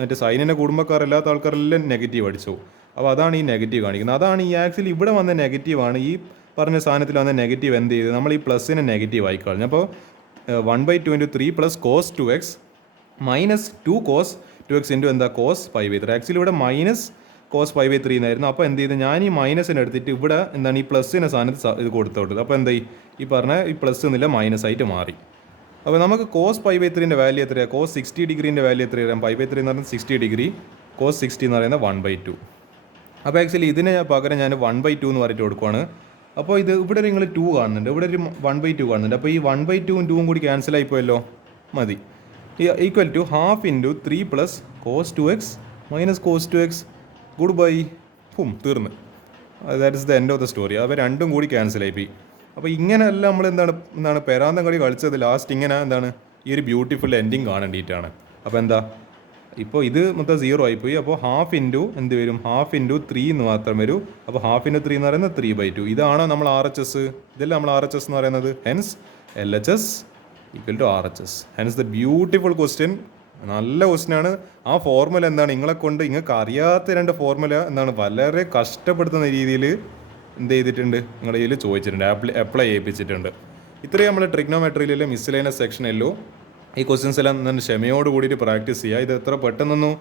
മറ്റേ സൈനിൻ്റെ കുടുംബക്കാർ അല്ലാത്ത ആൾക്കാരെല്ലാം നെഗറ്റീവ് അടിച്ചു. അപ്പോൾ അതാണ് ഈ നെഗറ്റീവ് കാണിക്കുന്നത്. അതാണ് ഈ ആക്ച്വലി ഇവിടെ വന്ന നെഗറ്റീവാണ്. ഈ പറഞ്ഞ സാധനത്തിൽ വന്ന നെഗറ്റീവ് എന്ത് ചെയ്ത് നമ്മൾ ഈ പ്ലസ്സിനെ നെഗറ്റീവ് ആയി കളഞ്ഞു. അപ്പോൾ 1/2 × 3 + cos 2x minus 2 cos 2x into എന്താ cos 5/3. ആക്ച്വലി ഇവിടെ മൈനസ് cos 5/3 എന്നായിരുന്നു. അപ്പോൾ എന്ത് ചെയ്ത് ഞാൻ ഈ മൈനസിനെ എടുത്തിട്ട് ഇവിടെ എന്താണ് ഈ പ്ലസ്സിൻ്റെ സാധനത്തിൽ ഇത് കൊടുത്തോട്ടത്. അപ്പോൾ എന്താ ഈ പറഞ്ഞ ഈ പ്ലസ് എന്നില്ല മൈനസ് ആയിട്ട് മാറി. അപ്പോൾ നമുക്ക് cos 5/3ൻ്റെ വാല്യൂ എത്രയാണ്? cos 60 ഡിഗ്രീൻ്റെ വാല്യൂ എത്രയാണ്? 5/3 എന്ന് പറയുന്നത് 60 ഡിഗ്രി, cos 60 എന്ന് പറയുന്നത് 1/2. അപ്പോൾ ആക്ച്വലി ഇതിനെ പകരം ഞാൻ 1/2 എന്ന് പറഞ്ഞിട്ട് കൊടുക്കുവാണ്. അപ്പോൾ ഇത് ഇവിടെ നിങ്ങൾ 2 കാണുന്നുണ്ട്, ഇവിടെ ഒരു 1/2 കാണുന്നുണ്ട്. അപ്പോൾ ഈ 1/2ഉം 2ഉം കൂടി ക്യാൻസൽ ആയിപ്പോയല്ലോ, മതി. Equal to 1/2 × 3 + cos 2x - cos 2x goodbye, തീർന്ന്. That is the end of the story. അപ്പോൾ രണ്ടും കൂടി ക്യാൻസൽ ആയിപ്പോയി. അപ്പോൾ ഇങ്ങനെയല്ല നമ്മൾ എന്താണ് പെരാന്തം കളി കളിച്ചത്. ലാസ്റ്റ് ഇങ്ങനെ എന്താണ് ഈ ഒരു ബ്യൂട്ടിഫുൾ എൻഡിങ് കാണേണ്ടിയിട്ടാണ്. അപ്പോൾ എന്താ ഇപ്പോൾ ഇത് മൊത്തം 0 ആയിപ്പോയി. അപ്പോൾ 1/2 എന്ത് വരും? 1/2 × 3 എന്ന് മാത്രം വരും. അപ്പോൾ 1/2 × 3 എന്ന് പറയുന്നത് 3/2. ഇതാണോ നമ്മൾ RHS? ഇതല്ല നമ്മൾ RHS എന്ന് പറയുന്നത്. Hence LHS = RHS. Hence the beautiful question. നല്ല ക്വസ്റ്റ്യനാണ്. ആ ഫോർമുല എന്താണ് നിങ്ങളെ കൊണ്ട് നിങ്ങൾക്ക് അറിയാത്ത 2 ഫോർമുല എന്താണ് വളരെ കഷ്ടപ്പെടുത്തുന്ന രീതിയിൽ എന്ത് ചെയ്തിട്ടുണ്ട് നിങ്ങളുടെ കയ്യിൽ ചോദിച്ചിട്ടുണ്ട്, അപ്ലൈ ചെയ്യിപ്പിച്ചിട്ടുണ്ട്. ഇത്രയും നമ്മൾ ട്രിഗ്നോമെട്രിയിലെ മിസ്സലേനിയസ് സെക്ഷനല്ലോ ഈ ക്വസ്റ്റ്യൻസ് എല്ലാം എന്താണ് ക്ഷമയോട് കൂടിയിട്ട് പ്രാക്ടീസ് ചെയ്യുക. ഇത് എത്ര പെട്ടെന്നൊന്നും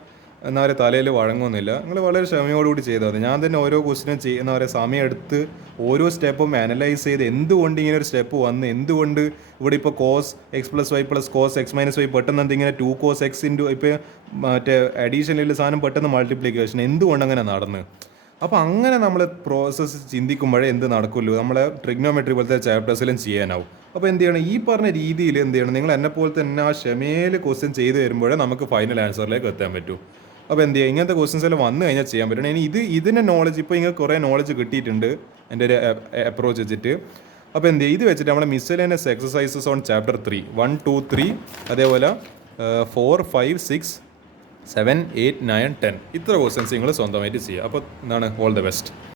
എന്താ പറയുക തലയിൽ വഴങ്ങുന്നില്ല. നിങ്ങൾ വളരെ ക്ഷമയോടുകൂടി ചെയ്താൽ മതി. ഞാൻ തന്നെ ഓരോ ക്വസ്റ്റിനും എന്താ പറയുക സമയം എടുത്ത് ഓരോ സ്റ്റെപ്പും അനലൈസ് ചെയ്ത് എന്തുകൊണ്ട് ഇങ്ങനെ ഒരു സ്റ്റെപ്പ് വന്ന്, എന്തുകൊണ്ട് ഇവിടെ ഇപ്പോൾ cos x + y + cos x - y പെട്ടെന്ന് എന്തിങ്ങനെ 2 cos x ഇൻറ്റു ഇപ്പോൾ മറ്റേ അഡീഷനിൽ സാധനം പെട്ടെന്ന് മൾട്ടിപ്ലിക്കേഷൻ എന്തുകൊണ്ട് അങ്ങനെ നടന്ന്. അപ്പോൾ അങ്ങനെ നമ്മൾ പ്രോസസ്സ് ചിന്തിക്കുമ്പോഴേ എന്ത് നടക്കുമല്ലോ നമ്മളെ ട്രിഗ്നോമെട്രി പോലത്തെ ചാപ്റ്റേഴ്സിലും ചെയ്യാനാവും. അപ്പോൾ എന്ത് ചെയ്യണം, ഈ പറഞ്ഞ രീതിയിൽ എന്ത് ചെയ്യണം, നിങ്ങൾ എന്നെ പോലെ തന്നെ ആ ക്ഷമയിൽ ക്വസ്റ്റ്യൻ ചെയ്ത് വരുമ്പോഴേ നമുക്ക് ഫൈനൽ ആൻസറിലേക്ക് എത്താൻ പറ്റൂ. അപ്പോൾ എന്ത് ചെയ്യുക, ഇങ്ങനത്തെ ക്വസ്റ്റ്യൻസ് എല്ലാം വന്നു കഴിഞ്ഞാൽ ചെയ്യാൻ പറ്റണം. ഇനി ഇതിൻ്റെ നോളജ് ഇപ്പോൾ നിങ്ങൾക്ക് കുറേ നോളജ് കിട്ടിയിട്ടുണ്ട് എൻ്റെ ഒരു അപ്രോച്ച് വെച്ചിട്ട്. അപ്പോൾ എന്ത് ചെയ്യുക, ഇത് വെച്ചിട്ട് നമ്മുടെ മിസ്സലേനിയസ് എക്സസൈസസ് ഓൺ ചാപ്റ്റർ 3 1, 2, 3 അതേപോലെ 4, 5, 6, 7, 8, 9, 10 ഇത്ര ക്വസ്റ്റ്യൻസ് നിങ്ങൾ സ്വന്തമായിട്ട് ചെയ്യുക. അപ്പോൾ എന്താണ് ഓൾ ദ ബെസ്റ്റ്.